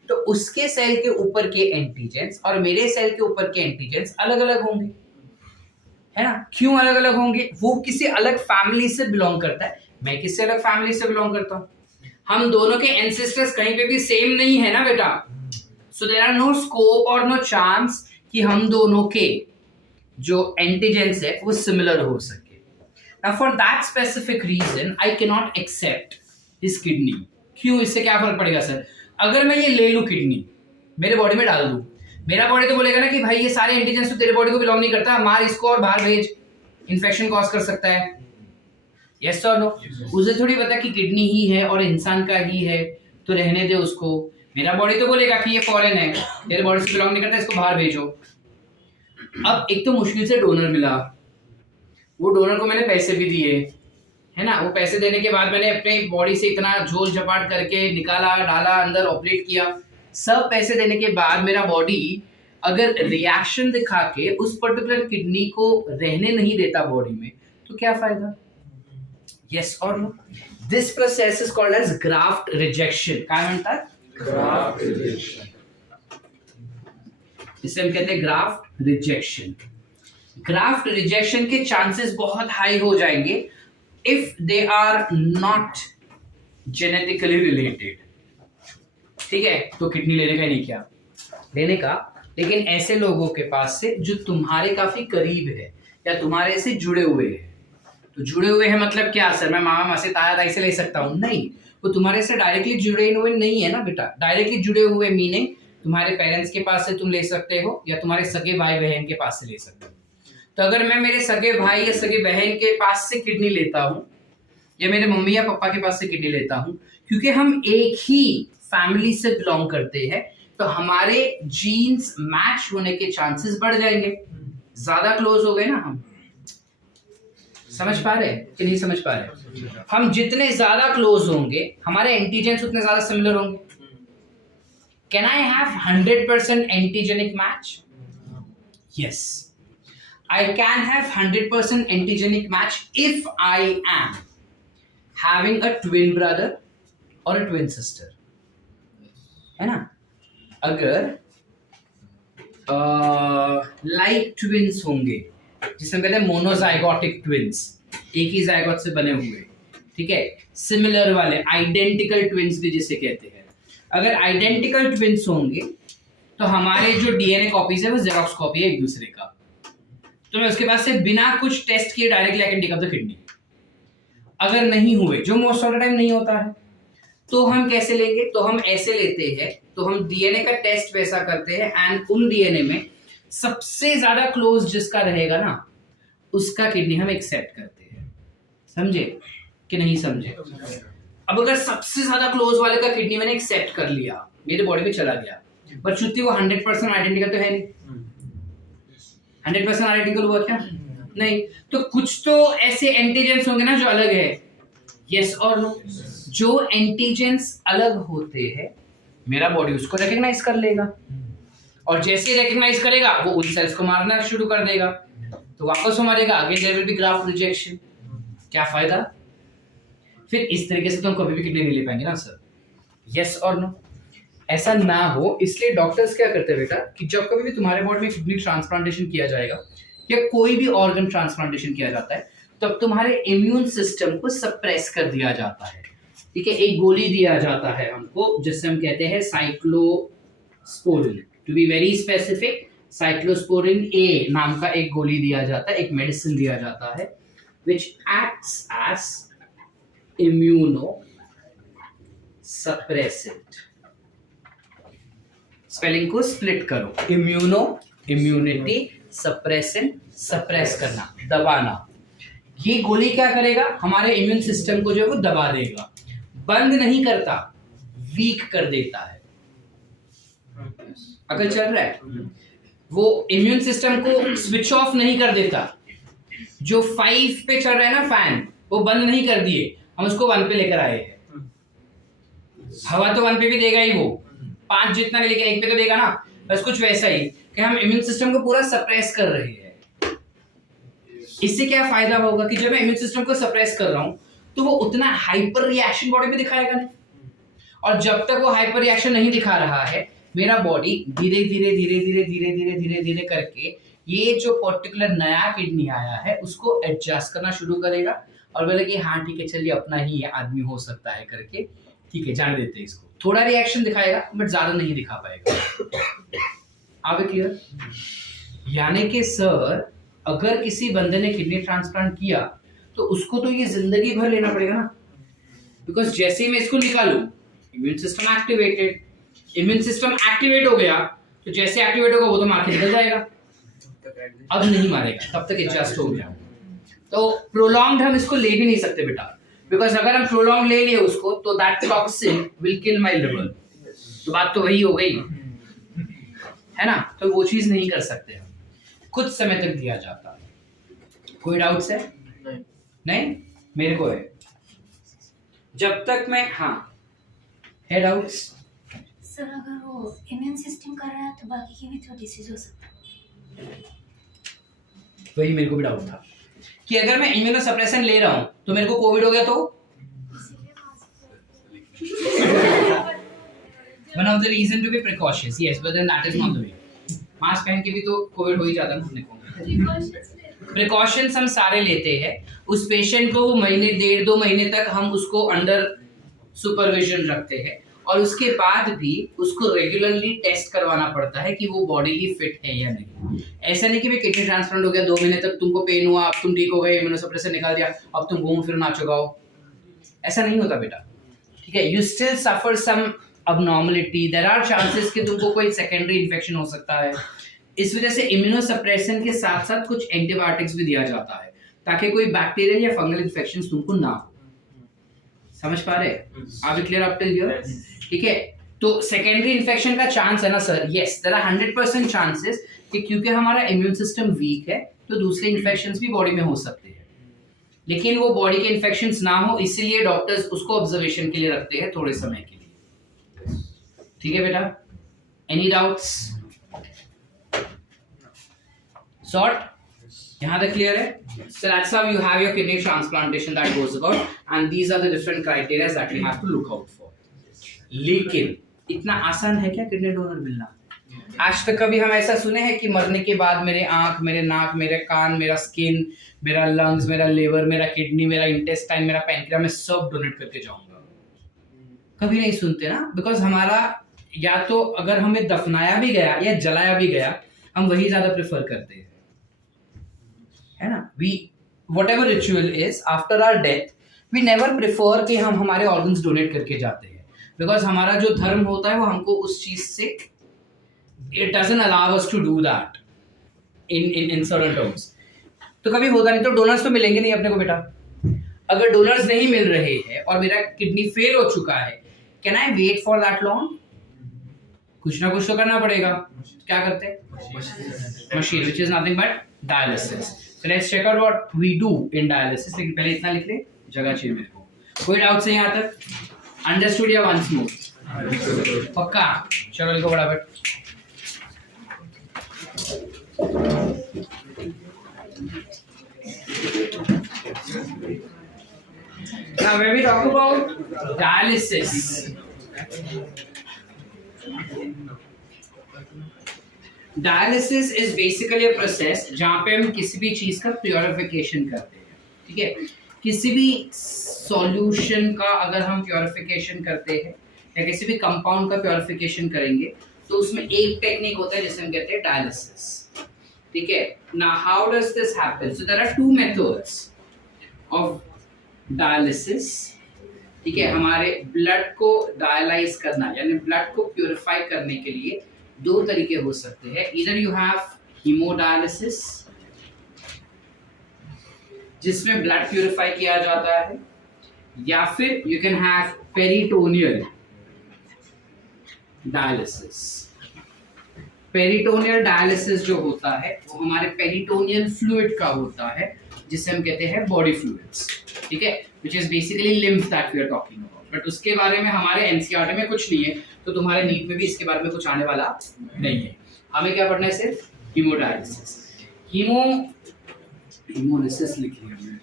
तो उसके सेल के ऊपर के एंटीजेंस और मेरे सेल के ऊपर के एंटीजेंस अलग अलग होंगे, है ना। क्यों अलग अलग होंगे? वो किसी अलग फैमिली से बिलोंग करता है, मैं किसी अलग फैमिली से बिलोंग करता हूँ। हम दोनों के एंसेस्टर्स कहीं पे भी सेम नहीं है ना बेटा। So there are no scope और नो चांस कि हम दोनों के जो एंटीजेंस है वो सिमिलर हो सके। Now for that specific reason I can not accept this kidney. क्यों? इससे क्या फर्क पड़ेगा सर? अगर मैं ये ले लूं किडनी, मेरे बॉडी में डाल दूं, मेरा बॉडी तो बोलेगा ना कि भाई ये सारे एंटीजेंस तो तेरे बॉडी को बिलोंग नहीं करता, मार इसको और बाहर भेज, इन्फेक्शन कॉज कर सकता है। यस और नो? उसे थोड़ी पता कि किडनी ही है और इंसान का ही है, तो रहने दे उसको। मेरा बॉडी तो बोलेगा कि ये फॉरेन है, तेरे बॉडी से बिलोंग नहीं करता, इसको बाहर भेजो। अब एक तो मुश्किल से डोनर मिला, वो डोनर को मैंने पैसे भी दिए, है ना। वो पैसे देने के बाद मैंने अपने बॉडी से इतना झोल झपाट करके निकाला, डाला, अंदर ऑपरेट किया। सब पैसे देने के बाद मेरा बॉडी अगर रिएक्शन दिखा के उस पर्टिकुलर किडनी को रहने नहीं देता बॉडी में, तो क्या फायदा? यस और no? This process is called as graft rejection. काय म्हणतात? Graft rejection. इसे हम कहते हैं ग्राफ्ट रिजेक्शन. ग्राफ्ट रिजेक्शन के चांसेस बहुत हाई हो जाएंगे if they are not genetically related. ठीक है, तो किडनी लेने का नहीं, क्या लेने का, लेकिन ऐसे लोगों के पास से जो तुम्हारे काफी करीब है या तुम्हारे से जुड़े हुए हैं. तो जुड़े हुए हैं मतलब क्या सर, मैं मामा मासी ताया ताई से ले सकता हूँ? नहीं, वो तुम्हारे से डायरेक्टली जुड़े हुए नहीं है ना बेटा. डायरेक्टली जुड़े हुए मीनिंग तुम्हारे पेरेंट्स के पास से तुम ले सकते हो या तुम्हारे सगे भाई बहन के पास से ले सकते हो. तो अगर मैं मेरे सगे भाई या सगे बहन के पास से किडनी लेता हूँ या मेरे मम्मी या पापा के पास से किडनी लेता हूँ, क्योंकि हम एक ही फैमिली से बिलोंग करते हैं, तो हमारे जीन्स मैच होने के चांसेस बढ़ जाएंगे. ज्यादा क्लोज हो गए ना हम. समझ पा रहे हैं कि नहीं समझ पा रहे? हम जितने ज्यादा क्लोज होंगे हमारे एंटीजेंस उतने ज्यादा सिमिलर होंगे. Can I have 100% antigenic match? Yes, I can have 100% antigenic match if I am having a twin brother और अ ट्विन सिस्टर. है ना? अगर लाइक ट्विन्स होंगे, जिसे हम कहते हैं मोनोजाइगोटिक ट्विन्स, एक ही जाइगोट से बने हुए, ठीक है, सिमिलर वाले आइडेंटिकल ट्विन्स भी जिसे कहते हैं. अगर आइडेंटिकल ट्विन्स होंगे तो हमारे जो डीएनए कॉपीज है वो जेरॉक्स कॉपी है एक दूसरे का. तो मैं उसके पास से बिना कुछ टेस्ट किए directly I can take up the kidney. अगर नहीं हुए, जो मोस्ट ऑफ द टाइम नहीं होता है, तो हम कैसे लेंगे? तो हम ऐसे लेते हैं, तो हम डीएनए का टेस्ट वैसा करते हैं एंड उन डीएनए में सबसे ज्यादा क्लोज जिसका रहेगा ना, उसका किडनी हम एक्सेप्ट करते हैं. समझे कि नहीं समझे? अब अगर सबसे ज्यादा क्लोज वाले का किडनी मैंने एक्सेप्ट कर लिया, मेरे बॉडी में चला गया, पर चुत्ती वो 100% आइडेंटिकल तो है नहीं. 100% आइडेंटिकल हुआ क्या? नहीं. तो कुछ तो ऐसे एंटीजेंस होंगे ना जो अलग है. यस और नो? जो एंटीजेंस अलग होते हैं मेरा बॉडी उसको रिकॉग्नाइज कर लेगा, और जैसे ही रिकॉग्नाइज करेगा वो उन सेल्स को मारना शुरू कर देगा, तो वापस वो मारेगा. Again there will be graft rejection. क्या फायदा? फिर इस तरीके से तो हम कभी भी किडनी नहीं ले पाएंगे ना सर. यस और नो? ऐसा ना हो इसलिए डॉक्टर्स क्या करते हैं बेटा, कि जब कभी भी तुम्हारे बॉडी में किडनी ट्रांसप्लांटेशन किया जाएगा या कोई भी ऑर्गन ट्रांसप्लांटेशन किया जाता है, तब तुम्हारे इम्यून सिस्टम को सप्रेस कर दिया जाता है. ठीक है, एक गोली दिया जाता है हमको जिससे हम कहते हैं cyclosporin. To be very specific, cyclosporin A नाम का एक गोली दिया जाता है, एक मेडिसिन दिया जाता है which acts as immunosuppressant. Spelling को स्प्लिट करो. इम्यूनो, इम्यूनिटी, सप्रेसेंट, सप्रेस करना, दबाना. ये गोली क्या करेगा? हमारे इम्यून सिस्टम को जो है वो दबा देगा. बंद नहीं करता, वीक कर देता है. अगर चल रहा है, वो इम्यून सिस्टम को स्विच ऑफ नहीं कर देता. जो 5 पे चल रहा है ना फैन, वो बंद नहीं कर दिए, हम उसको 1 पे लेकर आए हैं. हवा तो 1 पे भी देगा ही, वो 5 जितना लेके 1 पे तो देगा ना. बस कुछ वैसा ही कि हम इम्यून सिस्टम को पूरा सप्रेस कर रहे हैं. इससे क्या फायदा होगा कि जब मैं इम्यून सिस्टम को सप्रेस कर रहा हूं तो वो उतना हाइपर रिएक्शन बॉडी में दिखाएगा नहीं. और जब तक वो हाइपर रिएक्शन नहीं दिखा रहा है, मेरा बॉडी धीरे धीरे धीरे धीरे धीरे धीरे धीरे धीरे करके ये जो पर्टिकुलर नया किडनी आया है उसको एडजस्ट करना शुरू करेगा और बोले कि हाँ ठीक है चलिए अपना ही आदमी हो सकता है करके, ठीक है जाने देते हैं इसको. थोड़ा रिएक्शन दिखाएगा बट ज्यादा नहीं दिखा पाएगा. आगे क्लियर? यानी कि सर अगर किसी बंदे ने किडनी ट्रांसप्लांट किया तो उसको तो ये जिंदगी भर लेना पड़ेगा ना, बिकॉज जैसे ही मैं इसको निकालूं immune system activated, immune system activate हो गया तो जैसे एक्टिवेट होगा वो तो मार के निकल जाएगा. अब नहीं मारेगा, तब तक एडजस्ट हो गया. तो प्रोलॉन्ग्ड हम इसको ले भी नहीं सकते बेटा, बिकॉज अगर हम प्रोलॉन्ग ले लिए उसको तो that toxin will kill my liver. तो बात तो वही हो गई है ना. तो वो चीज नहीं कर सकते हम, कुछ समय तक दिया जाता है. कोई डाउट्स है? नहीं मेरे को है. जब तक मैं, हाँ है डाउट्स? सर अगर वो इम्यून सिस्टम कर रहा है तो बाकी की भी तो डिसीज हो सकता है। वही मेरे को भी डाउट था कि अगर मैं इम्यूनो सप्रेशन ले रहा हूं तो मेरे को कोविड हो गया तो one of the reason to be precautious, yes, but then that is not the way. Mask पहन के भी तो कोविड हो ही जाता है अपने को। प्रिकॉशंस हम सारे लेते हैं। उस पेशेंट को महीने 1.5-2 महीने तक हम उसको अंडर सुपरविजन रखते हैं और उसके बाद भी उसको रेगुलरली टेस्ट करवाना पड़ता है कि वो बॉडी फिट है या नहीं। ऐसा नहीं कि भाई किडनी ट्रांसप्लांट हो गया 2 महीने तक तुमको पेन हुआ, अब तुम ठीक हो गए, इम्यूनोसप्रेसर निकाल दिया, अब तुम घूम फिर नाचो गाओ, ऐसा नहीं होता बेटा। ठीक है, you still suffer some abnormality, there are chances कि तुमको कोई सेकेंडरी इन्फेक्शन हो सकता है। इस वजह से इम्यूनोसप्रेशन के साथ साथ कुछ एंटीबायोटिक्स भी दिया जाता है ताकि कोई बैक्टीरियल या फंगल इन्फेक्शन तुमको ना हो। समझ पा रहे? Are we clear up till here? ठीक है, तो सेकेंडरी इन्फेक्शन का चांस है ना sir? Yes, there are 100% chances कि क्योंकि हमारा इम्यून सिस्टम वीक है तो दूसरे इन्फेक्शंस भी बॉडी में हो सकते हैं, लेकिन वो बॉडी के इन्फेक्शंस ना हो इसीलिए डॉक्टर्स उसको ऑब्जर्वेशन के लिए रखते हैं थोड़े समय के लिए। ठीक है बेटा, एनी डाउट्स? सॉर्ट यहाँ तक क्लियर है? So that's how you have your kidney transplantation that goes about, and these are the different criteria that we have to look out for. लेकिन इतना आसान है क्या किडनी डोनर मिलना? आज तक कभी हम ऐसा सुने हैं कि मरने के बाद मेरे आंख, मेरे नाक, मेरे कान, मेरा स्किन, मेरा लंग्स, मेरा लिवर, मेरा किडनी, मेरा इंटेस्टाइन, मेरा पैंक्रियास, मैं सब डोनेट करके जाऊंगा? कभी नहीं सुनते ना, बिकॉज हमारा या तो अगर हमें दफनाया भी गया या जलाया भी गया हम वही ज्यादा प्रेफर करते हैं, है ना? We whatever ritual is after our death we never prefer कि हम हमारे ऑर्गन्स डोनेट करके जाते हैं, बिकॉज हमारा जो धर्म होता है वो हमको उस चीज से it doesn't allow us to do that in certain terms. तो कभी होता नहीं, तो डोनर्स तो मिलेंगे नहीं अपने को बेटा। अगर डोनर्स नहीं मिल रहे हैं और मेरा किडनी फेल हो चुका है, can I wait for that long? कुछ ना कुछ तो करना पड़ेगा। क्या करते हैं? Machine, which is nothing but dialysis. So let's check out what we do in dialysis. लेकिन पहले इतना लिख ले, जगह चाहिए मेरे को। कोई डाउट्स है यहाँ तक? अंडरस्टूड या वंस मोर? पक्का? चलो लिखो फटाफट। Now when we talk about dialysis, dialysis is basically a process जहाँ पे हम किसी भी चीज़ का प्योरिफिकेशन करते हैं। ठीक है, किसी भी सॉल्यूशन का अगर हम प्योरिफिकेशन करते हैं या किसी भी कंपाउंड का प्योरिफिकेशन करेंगे तो उसमें एक टेक्निक होता है जिसे हम कहते हैं डायलिसिस। ठीक है, ना how does this happen? So there are 2 methods of dialysis. ठीक है, हमारे ब्लड को डायलाइज करना यानी ब्लड को प्योरीफाई करने के लिए 2 तरीके हो सकते हैं। इधर यू हैव हीमोडायलिसिस जिसमें ब्लड प्योरीफाई किया जाता है, या फिर you can have peritoneal dialysis. Peritoneal dialysis जो होता है वो हमारे पेरिटोनियल फ्लूइड का होता है जिसे हम कहते हैं बॉडी फ्लूइड्स। ठीक है, which is basically lymph that we are talking about. But उसके बारे में हमारे एनसीईआरटी में कुछ नहीं है, तो तुम्हारे नीट में भी इसके बारे में कुछ आने वाला नहीं है। हमें क्या पढ़ना है? सिर्फ हीमोडायलिसिस। हीमोलिसिस लिख लिया हमने।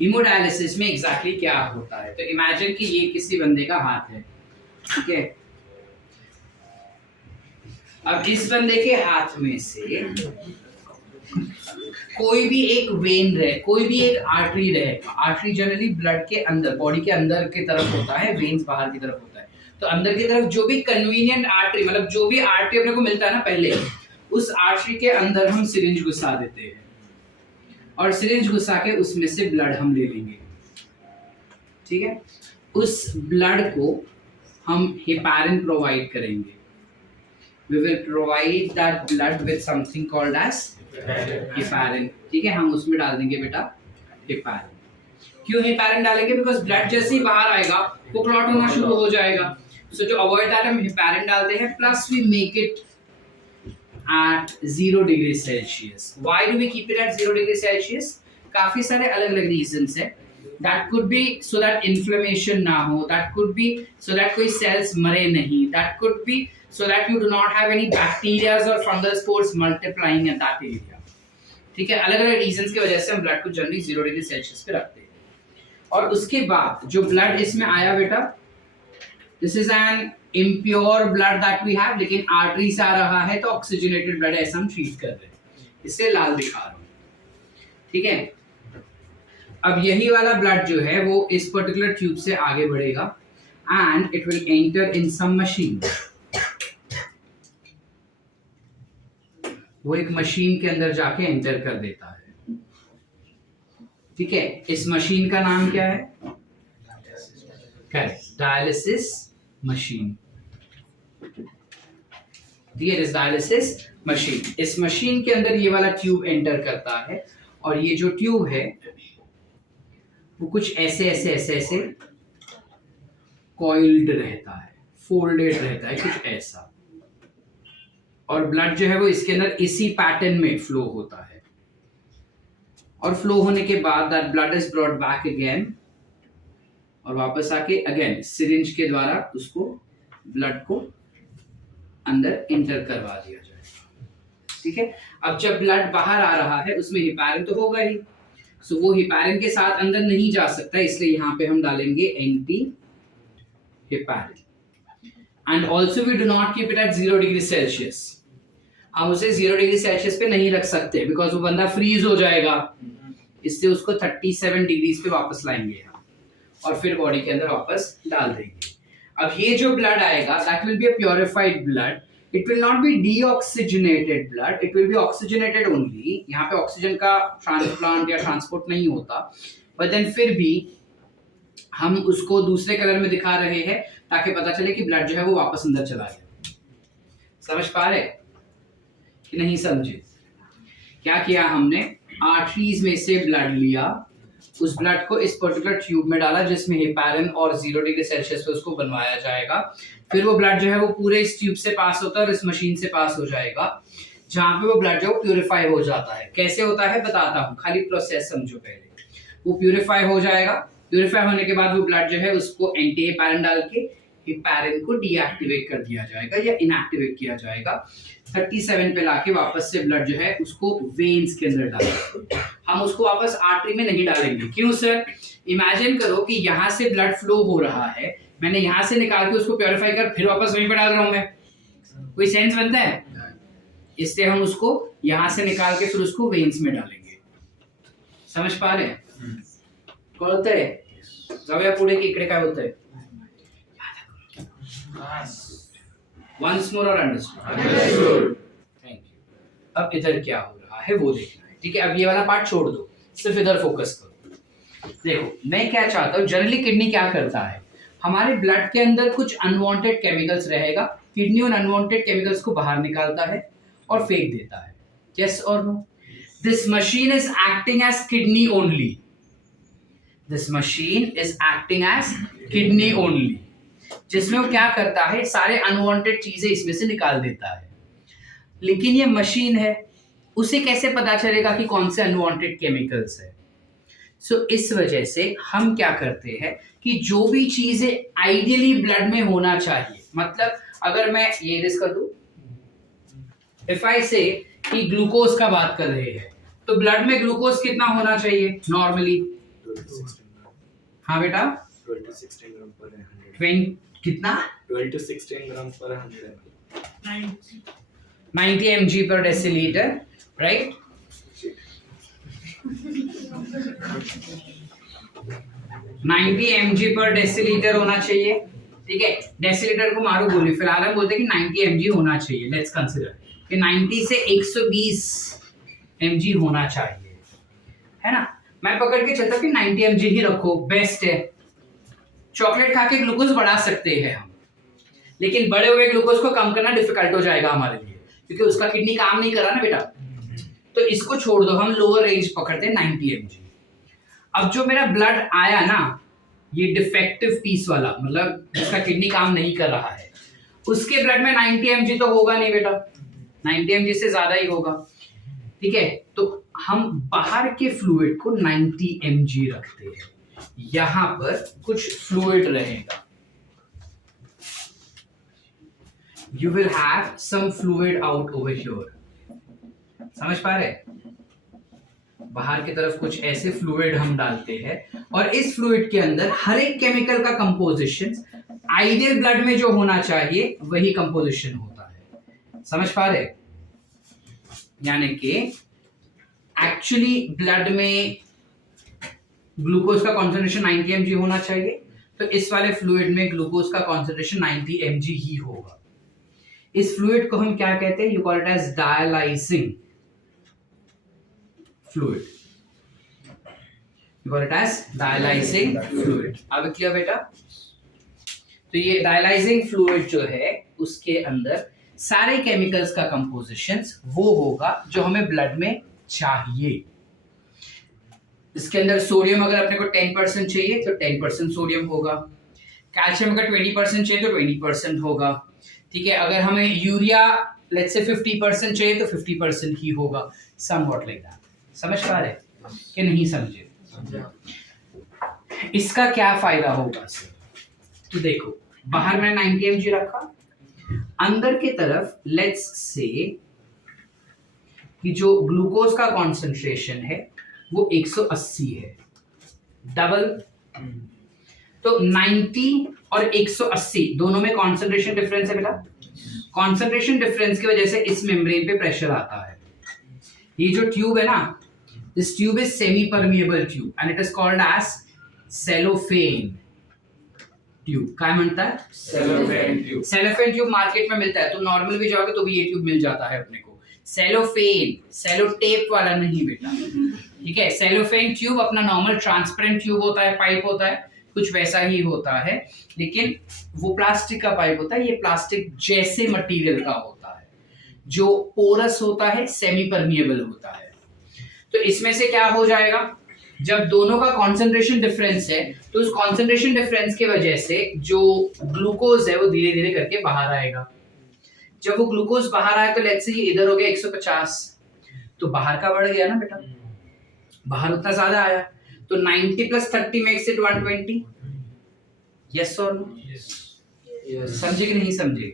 हीमोडायलिसिस में एग्जैक्टली क्या होता है? तो इमेजिन कि ये किसी बंदे का हाथ है, ठीक है? अब इस बंदे के हाथ में से कोई भी एक वेन रहे, कोई भी एक आर्टरी रहे। आर्टरी जनरली ब्लड के अंदर, बॉडी के अंदर की तरफ होता है, वेन्स बाहर की तरफ होता है। तो अंदर की तरफ जो भी कन्वीनियंट आर्टरी, मतलब जो भी आर्टरी अपने को मिलता है ना पहले, उस आर्टरी के अंदर हम सिरिंज घुसा देते हैं और सिरिंज घुसा के उसमें से ब्लड हम ले लेंगे। ठीक है, उस ब्लड को हम हेपारिन प्रोवाइड करेंगे। We will provide that blood with something called as heparin। ठीक है, हम उसमें डाल देंगे बेटा हेपारिन। क्यों हेपारिन डालेंगे? बिकॉज ब्लड जैसे ही बाहर आएगा वो क्लॉट होना शुरू हो जाएगा। सो टू अवॉइड दैट हम हेपारिन डालते हैं, plus we make it at 0 degree Celsius। Why do we keep it at 0 degree Celsius? काफी सारे अलग अलग रीजंस है। That could be so that inflammation ना हो, that could be so that कोई सेल्स मरे नहीं, that could be so that you do not have any bacterias और fungal spores multiplying in that area. ठीक है, अलग अलग रीजंस की वजह से हम ब्लड को जनरली 0 डिग्री सेल्सियस पे रखते हैं। और उसके बाद जो ब्लड इसमें आया बेटा, this is an impure blood that we have, लेकिन आर्टरी से आ रहा है तो ऑक्सीजनेटेड ब्लड ऐसा हम ट्रीट कर रहे हैं, इससे लाल दिखा रहा हूं। ठीक है, अब यही वाला ब्लड जो है वो इस पर्टिकुलर ट्यूब से आगे बढ़ेगा and it will enter in some machine. वो एक मशीन के अंदर जाके एंटर कर देता है। ठीक है, इस मशीन का नाम क्या है? Correct, dialysis machine. ठीक है, इस डायलिसिस मशीन, इस मशीन के अंदर ये वाला ट्यूब एंटर करता है और ये जो ट्यूब है वो कुछ ऐसे ऐसे ऐसे ऐसे कॉइल्ड रहता है, फोल्डेड रहता है, कुछ ऐसा। और ब्लड जो है वो इसके अंदर इसी पैटर्न में फ्लो होता है। और फ्लो होने के बाद that blood is brought back again, और वापस आके अगेन सिरिंज के द्वारा उसको ब्लड को अंदर इंटर करवा दिया जाएगा। ठीक है, अब जब ब्लड बाहर आ रहा है उसमें हिपैरिन तो होगा ही, सो वो हिपैरिन के साथ अंदर नहीं जा सकता, इसलिए यहाँ पे हम डालेंगे anti heparin. And also we do not keep it at 0 degree Celsius, हम उसे 0 डिग्री सेल्सियस पे नहीं रख सकते बिकॉज वो बंदा फ्रीज हो जाएगा, इससे उसको 37 डिग्रीज पे वापस लाएंगे हम और फिर बॉडी के अंदर वापस डाल देंगे। अब ये जो ब्लड आएगा that will be a purified blood, it will not be deoxygenated blood, it will be oxygenated only. यहाँ पे ऑक्सीजन का ट्रांसप्लांट या ट्रांसपोर्ट नहीं होता, बट देन फिर भी हम उसको दूसरे कलर में दिखा रहे हैं ताकि पता चले कि ब्लड जो है वो वापस अंदर चला गया। समझ पा रहे कि नहीं समझे? क्या किया हमने, आर्टरीज में से ब्लड लिया, उस ब्लड को इस पर्टिकुलर ट्यूब में डाला जिसमें हिपैरिन और 0 डिग्री सेल्सियस पे उसको बनवाया जाएगा। फिर वो ब्लड जो है वो पूरे इस ट्यूब से पास होता है और इस मशीन से पास हो जाएगा, जहां पे वो ब्लड जो है प्यूरिफाई हो जाता है। कैसे होता है बताता हूँ, खाली प्रोसेस समझो पहले। वो प्यूरिफाई हो जाएगा, प्यूरिफाई होने के बाद वो ब्लड जो है उसको एंटी हिपैरिन डाल के हिपैरिन को डीएक्टिवेट कर दिया जाएगा या इनएक्टिवेट किया जाएगा। 37 पे लाके वापस से ब्लड जो है उसको वेन्स के अंदर डालेंगे, हम उसको वापस आर्टरी में नहीं डालेंगे। क्यों सर? इमेजिन करो कि यहाँ से ब्लड फ्लो हो रहा है, मैंने यहाँ से निकाल के उसको प्योरीफाई कर फिर वापस वहीं पे डाल रहा हूँ मैं, कोई सेंस बनता है? इसलिए हम उसको यहाँ से निकाल के फिर उसको वेन्स में डालेंगे। समझ पा रहे हैं? कौन होता है जाऊया पुढे की इकडे काय होतंय? Once more or understood? Thank you. अब इधर क्या हो रहा है वो देखना है। ठीक है, अब ये वाला पार्ट छोड़ दो, सिर्फ इधर फोकस करो। देखो मैं क्या चाहता हूँ, जनरली किडनी क्या करता है, हमारे ब्लड के अंदर कुछ अनवांटेड केमिकल्स रहेगा, किडनी उन अनवांटेड केमिकल्स को बाहर निकालता है और फेंक देता है। यस और no? This machine is acting as kidney only, this machine is acting as kidney only, जिसमें वो क्या करता है, सारे अनवांटेड चीजें इसमें से निकाल देता है। लेकिन ये मशीन है, उसे कैसे पता चलेगा कि कौन से अनवांटेड केमिकल्स है? सो इस वजह से हम क्या करते हैं कि जो भी चीजें आइडियली ब्लड में होना चाहिए, मतलब अगर मैं ये इरेज कर दूं, इफ आई से कि ग्लूकोज का बात कर रहे हैं तो ब्लड में ग्लूकोज कितना होना चाहिए नॉर्मली? हाँ बेटा, 12 to 16 ग्राम पर 100 20 कितना? 12 to 16 ग्राम पर 100 ml 90 mg per deciliter, right? 90 mg per deciliter होना चाहिए। ठीक है, डेसिलीटर को मारो गोली, फिलहाल हम बोलते हैं कि 90 mg होना चाहिए। लेट्स कंसीडर कि 90 से 120 mg होना चाहिए, है ना? मैं पकड़ के चलता कि 90 mg ही रखो, बेस्ट है। चॉकलेट खा के ग्लूकोज बढ़ा सकते हैं हम, लेकिन बड़े हुए ग्लूकोज को कम करना डिफिकल्ट हो जाएगा हमारे लिए, क्योंकि उसका किडनी काम नहीं कर रहा ना बेटा। तो इसको छोड़ दो, हम लोअर रेंज पकड़ते हैं 90 mg। अब जो मेरा ब्लड आया ना, ये डिफेक्टिव पीस वाला, मतलब जिसका किडनी काम नहीं कर रहा है, उसके ब्लड में 90 mg तो होगा नहीं बेटा, 90 mg से ज्यादा ही होगा। ठीक है, तो हम बाहर के फ्लूइड को 90 mg रखते हैं। यहां पर कुछ फ्लूइड रहेगा, you will have some fluid out over here. समझ पा रहे? बाहर की तरफ कुछ ऐसे फ्लूइड हम डालते हैं और इस फ्लूइड के अंदर हर एक केमिकल का कंपोजिशन आइडियल ब्लड में जो होना चाहिए वही कंपोजिशन होता है। समझ पा रहे? यानी कि एक्चुअली ब्लड में ग्लूकोज का कॉन्सेंट्रेशन 90 mg होना चाहिए, तो इस वाले फ्लूइड में ग्लूकोज का कॉन्सेंट्रेशन 90 mg ही होगा। इस फ्लूइड को हम क्या कहते हैं? You call it as dialysing fluid. You call it as dialysing fluid. अब क्लियर बेटा? तो ये डायलाइजिंग फ्लूइड जो है उसके अंदर सारे केमिकल्स का कंपोजिशंस वो होगा जो हमें ब्लड में चाहिए। इसके अंदर सोडियम अगर अपने को 10% चाहिए तो 10% सोडियम होगा, कैल्शियम अगर 20% चाहिए तो 20% होगा, ठीक है। अगर हमें यूरिया लेट्स से 50% चाहिए तो 50% ही होगा, समवॉट लाइक दैट। समझ पा रहे कि नहीं समझे? इसका क्या फायदा होगा सर? तो देखो, बाहर मैंने 90 mg रखा, अंदर की तरफ लेट्स से कि जो ग्लूकोज का कॉन्सेंट्रेशन है वो 180 है, डबल। तो 90 और 180 दोनों में कॉन्सेंट्रेशन डिफरेंस है बेटा। कॉन्सेंट्रेशन डिफरेंस की वजह से इस मेम्ब्रेन पे प्रेशर आता है। ये जो ट्यूब है ना, this tube is semi permeable tube and it is called as cellophane tube. क्या म्हणता है? Cellophane tube. Cellophane tube market में मिलता है, तो नॉर्मल भी जाओगे तो भी ये ट्यूब मिल जाता है अपने को। सेलोफेन, सेलो टेप वाला नहीं बेटा, ठीक है। सेलोफेन ट्यूब अपना नॉर्मल ट्रांसपेरेंट ट्यूब होता है, पाइप होता है, कुछ वैसा ही होता है, लेकिन वो प्लास्टिक का पाइप होता है। ये प्लास्टिक जैसे मटेरियल का होता है, जो पोरस होता है, सेमी परमिएबल होता है। तो इसमें से क्या हो जाएगा, जब दोनों का कॉन्सेंट्रेशन डिफरेंस है तो उस कॉन्सेंट्रेशन डिफरेंस की वजह से जो ग्लूकोज है वो धीरे धीरे करके बाहर आएगा। जब वो ग्लूकोज बाहर आया तो लेट्स से ये इधर हो गया 150, तो बाहर का बढ़ गया ना बेटा, बाहर उतना ज्यादा आया, तो 90 + 30 मेक्स इट 120। यस और नो? समझे कि नहीं समझे?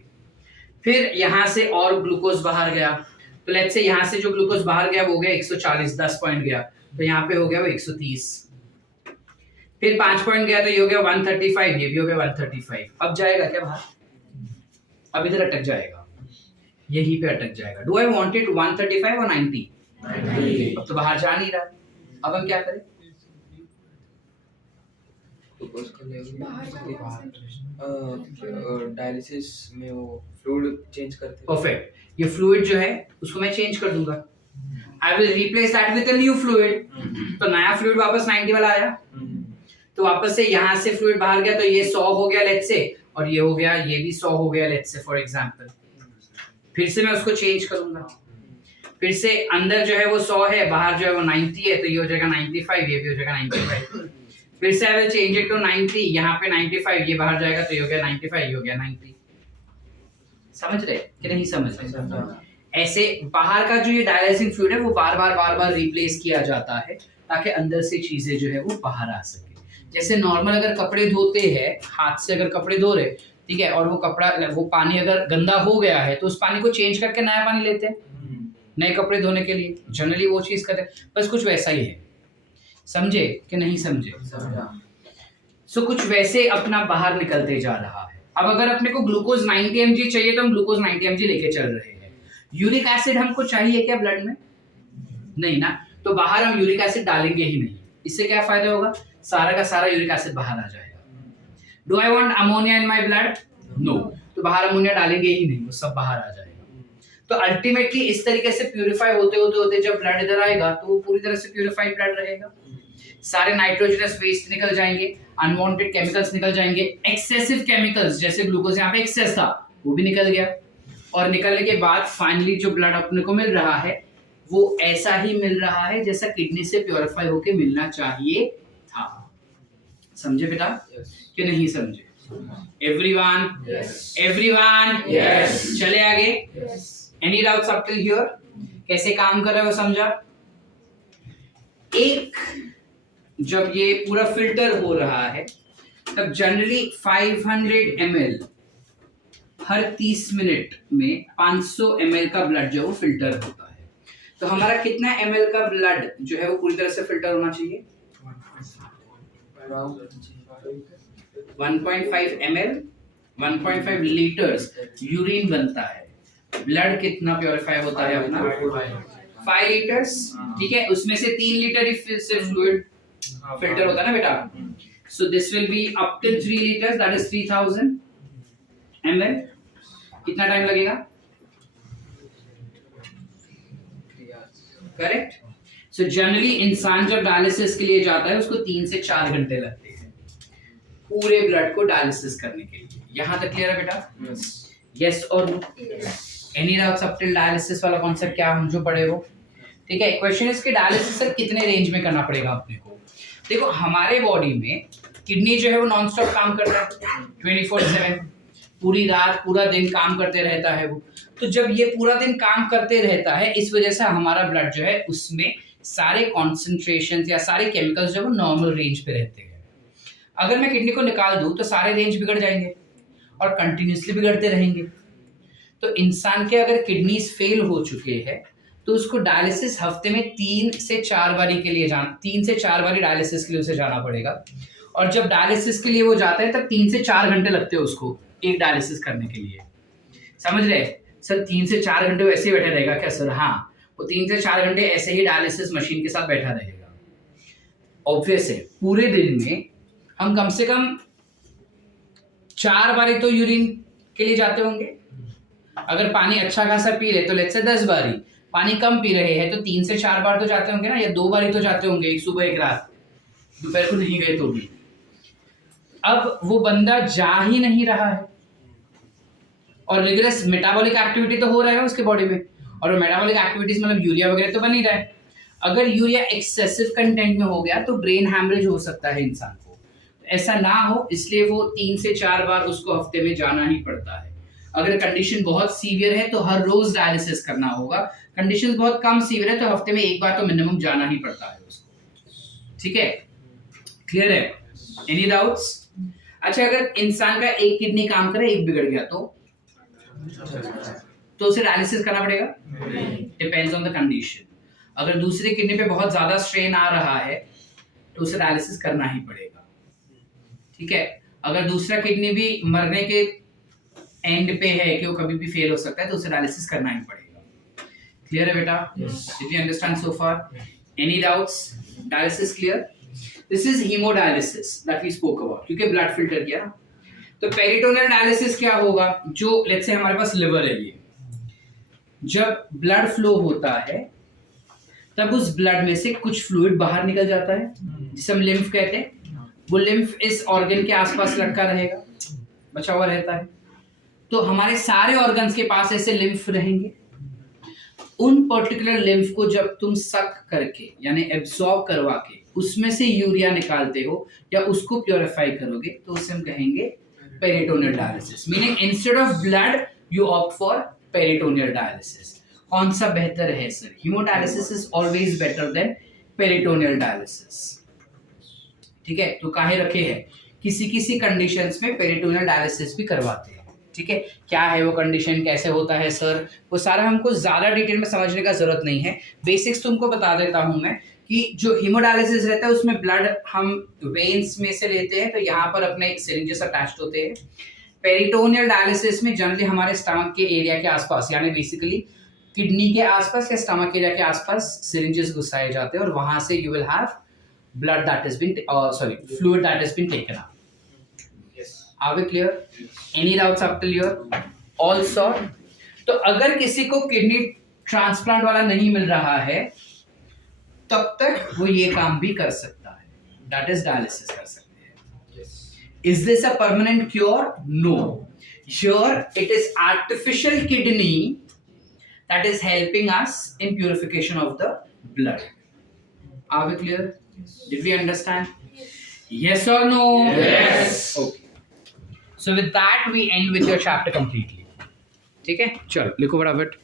फिर यहां से और ग्लूकोज बाहर गया, तो लेट्स से यहां से जो ग्लूकोज बाहर गया वो हो गया 140, 10 पॉइंट गया, तो यहाँ पे हो गया वो 130। फिर 5 पॉइंट गया तो ये हो गया 135, ये भी हो गया 135। अब जाएगा क्या बाहर? अब इधर अटक जाएगा, यहीं पे अटक जाएगा। डू आई वांट इट 135 और 90? अब तो बाहर जा नहीं रहा। अब हम क्या करें? डायलिसिस में वो फ्लूइड चेंज करते हैं। परफेक्ट। ये फ्लूइड जो है उसको मैं चेंज कर दूंगा। I will replace that with a new fluid. तो नया फ्लूइड वापस 90 वाला आया, तो वापस से यहाँ से फ्लूइड बाहर गया, तो ये 100 हो गया लेट्स से, और ये हो गया, ये भी 100 हो गया लेट्स से फॉर एग्जांपल। फिर से मैं उसको चेंज करूंगा, फिर से अंदर जो है वो 100 है, बाहर जो है वो 90 है, तो ये हो जाएगा 95, ये भी हो जाएगा 95। फिर से I will change it to 90, यहाँ पे 95, ये बाहर जाएगा तो ये हो गया 95, ये हो गया 90। समझ रहे कि नहीं समझ रहे? ऐसे बाहर का जो ये डायलाइजिंग फ्लूइड है वो बार बार रिप्लेस किया जाता है ताकि अंदर से चीजें जो है वो बाहर आ सके। जैसे नॉर्मल अगर कपड़े धोते हैं, हाथ से अगर कपड़े धो रहे, ठीक है, और वो कपड़ा, वो पानी अगर गंदा हो गया है तो उस पानी को चेंज करके नया पानी लेते हैं नए कपड़े धोने के लिए, जनरली वो चीज करते हैं। बस कुछ वैसा ही है, समझे कि नहीं समझे? सो कुछ वैसे अपना बाहर निकलते जा रहा है। अब अगर अपने को ग्लूकोज 90 mg चाहिए तो हम ग्लूकोज 90 mg लेके चल रहे हैं। यूरिक एसिड हमको चाहिए क्या ब्लड में? नहीं ना, तो बाहर हम यूरिक एसिड डालेंगे ही नहीं। इससे क्या फायदा होगा? सारा का सारा यूरिक एसिड बाहर आ जाएगा। Do I want ammonia in my blood? No, तो बाहर अमोनिया डालेंगे ही नहीं, वो सब बाहर आ जाएगा। तो अल्टीमेटली इस तरीके से प्यूरिफाई होते जब ब्लड इधर आएगा तो वो पूरी तरह से प्यूरिफाइड ब्लड रहेगा। सारे नाइट्रोजनस वेस्ट निकल जाएंगे, अनवांटेड केमिकल्स निकल जाएंगे, एक्सेसिव केमिकल्स जैसे ग्लूकोज यहाँ पे एक्सेस था वो भी निकल गया, और निकलने के बाद फाइनली जो ब्लड अपने को मिल रहा है वो ऐसा ही मिल रहा है जैसा किडनी से प्योरीफाई होके मिलना चाहिए था। समझे बेटा कि नहीं समझे? एवरीवन? एवरीवन? चले आगे। Any doubts up till here? कैसे काम कर रहे हो समझा? एक जब ये पूरा फिल्टर हो रहा है तब जनरली 500 ml हर 30 मिनट में 500 ml का ब्लड जो है वो फिल्टर होता है। तो हमारा कितना ml का ब्लड जो है वो पूरी तरह से फिल्टर होना चाहिए? 1.5 ml, 1.5 लीटर्स यूरिन बनता है। ब्लड कितना प्योरीफाई होता है अपना? 5 लीटर्स, ठीक है। उसमें से 3 लीटर ही सिर्फ फ्लूइड फिल्टर होता है ना बेटा। So this will be up till 3 litres, that is 3000 ml। कितना टाइम लगेगा? करेक्ट। सो जनरली इंसान जब डायलिसिस के लिए जाता है उसको 3 से 4 घंटे लगते हैं पूरे ब्लड को डायलिसिस करने के लिए। यहां तक क्लियर है बेटा? यस और no? Any doubts up till dialysis वाला कॉन्सेप्ट क्या हम जो पढ़े वो? ठीक है। क्वेश्चन इज कि डायलिसिस सर कितने रेंज में करना पड़ेगा अपने को? देखो हमारे बॉडी में किडनी जो है वो नॉन स्टॉप काम करता है 24/7, पूरी रात पूरा दिन काम करते रहता है वो। तो जब ये पूरा दिन काम करते रहता है इस वजह से हमारा ब्लड जो है उसमें सारे कॉन्सेंट्रेशन या सारे केमिकल्स जो है वो नॉर्मल रेंज पे रहते हैं। अगर मैं किडनी को निकाल दूं तो सारे रेंज बिगड़ जाएंगे और कंटिन्यूसली बिगड़ते रहेंगे। तो इंसान के अगर किडनीज फेल हो चुके हैं तो उसको डायलिसिस हफ्ते में 3 से 4 बारी के लिए 3 से 4 बारी डायलिसिस के लिए उसे जाना पड़ेगा। और जब डायलिसिस के लिए वो जाता है तब 3 से 4 घंटे लगते हैं उसको एक डायलिसिस करने के लिए। समझ रहे सर? 3 से 4 घंटे वैसे ही बैठा रहेगा क्या सर? हाँ, वो 3 से 4 घंटे ऐसे ही डायलिसिस मशीन के साथ बैठा रहेगा। ऑब्वियस है पूरे दिन में हम कम से कम 4 बारी तो यूरिन के लिए जाते होंगे। अगर पानी अच्छा खासा पी रहे तो लेट्स से 10 बारी, पानी कम पी रहे हैं तो 3 से 4 बार तो जाते होंगे ना, या 2 बारी तो जाते होंगे, एक सुबह एक रात, दोपहर को नहीं गए तो भी। अब वो बंदा जा ही नहीं रहा है और रिगरस मेटाबॉलिक एक्टिविटी तो हो रहा है उसके बॉडी में, और वो मेटाबॉलिक एक्टिविटीज मतलब यूरिया वगैरह तो बन ही रहा है। अगर यूरिया एक्सेसिव कंटेंट में हो गया तो ब्रेन हैमरेज हो सकता है इंसान को। ऐसा ना हो इसलिए वो 3 से 4 बार उसको हफ्ते में जाना ही पड़ता है। अगर कंडीशन बहुत सीवियर है तो हर रोज डायलिसिस करना होगा। कंडीशन बहुत कम सीवियर है तो हफ्ते में एक बार तो मिनिमम जाना ही पड़ता है उसको। ठीक है, क्लियर है? Any doubts? अच्छा, अगर इंसान का एक किडनी काम करे एक बिगड़ गया तो उसे डायलिसिस करना पड़ेगा? Depends on the condition. अगर दूसरी किडनी पे बहुत ज्यादा स्ट्रेन आ रहा है तो उसे डायलिसिस करना ही पड़ेगा। ठीक है। अगर दूसरा किडनी भी मरने के एंड पे है कि वो कभी भी फेल हो सकता है तो उसे डायलिसिस करना ही पड़ेगा। क्लियर है बेटा? Did you understand so far? Any doubts? Dialysis clear? This is haemodialysis that we spoke about, क्योंकि ब्लड फिल्टर किया। तो पेरिटोनियल डायलिसिस क्या होगा? जो लेट्स से हमारे पास लिवर है, ये जब ब्लड फ्लो होता है तब उस ब्लड में से कुछ फ्लूइड बाहर निकल जाता है जिसे हम लिम्फ कहते हैं। वो लिम्फ इस ऑर्गन के आसपास लटका रहेगा, बचा हुआ रहता है। तो हमारे सारे ऑर्गन्स के पास ऐसे लिम्फ रहेंगे। उन पर्टिकुलर लिम्फ को जब तुम सक करके यानी एब्सॉर्ब करवा के उसमें से यूरिया निकालते हो या उसको प्योरीफाई करोगे तो उसे हम कहेंगे peritoneal dialysis. Meaning instead of blood you opt for peritoneal dialysis. कौन सा बेहतर है sir? Haemodialysis is always better than peritoneal dialysis. ठीक है, तो काहे रखे हैं, किसी किसी कंडीशंस में पेरिटोनियल डायलिसिस भी करवाते हैं। ठीक है, क्या है वो कंडीशन, कैसे होता है सर, वो सारा हमको ज्यादा डिटेल में समझने का जरूरत नहीं है। बेसिक्स तुमको बता देता हूं मैं कि जो हीमोडायलिसिस रहता है उसमें ब्लड हम वेन्स में से लेते हैं, तो यहाँ पर अपने सिरिंजेस अटैच्ड होते हैं। पेरिटोनियल डायलिसिस में जनरली हमारे स्टमक के एरिया के आसपास यानी बेसिकली किडनी के आसपास या स्टमक एरिया के आसपास सिरिंजेस घुसाए जाते हैं और वहां से you will have blood that has been fluid that has been taken up. Are we clear? Any doubts up till here? All sort? तो अगर किसी को किडनी ट्रांसप्लांट वाला नहीं मिल रहा है तब तक वो ये काम भी कर सकता है, दैट इज डायलिसिस कर सकते हैं। Is this a permanent cure? No. Here it is artificial kidney that is helping us in purification of the blood. Are we clear? Did we understand? Yes or no? Yes. Okay. So with that we end with your chapter completely. ठीक है, चलो लिखो फटाफट।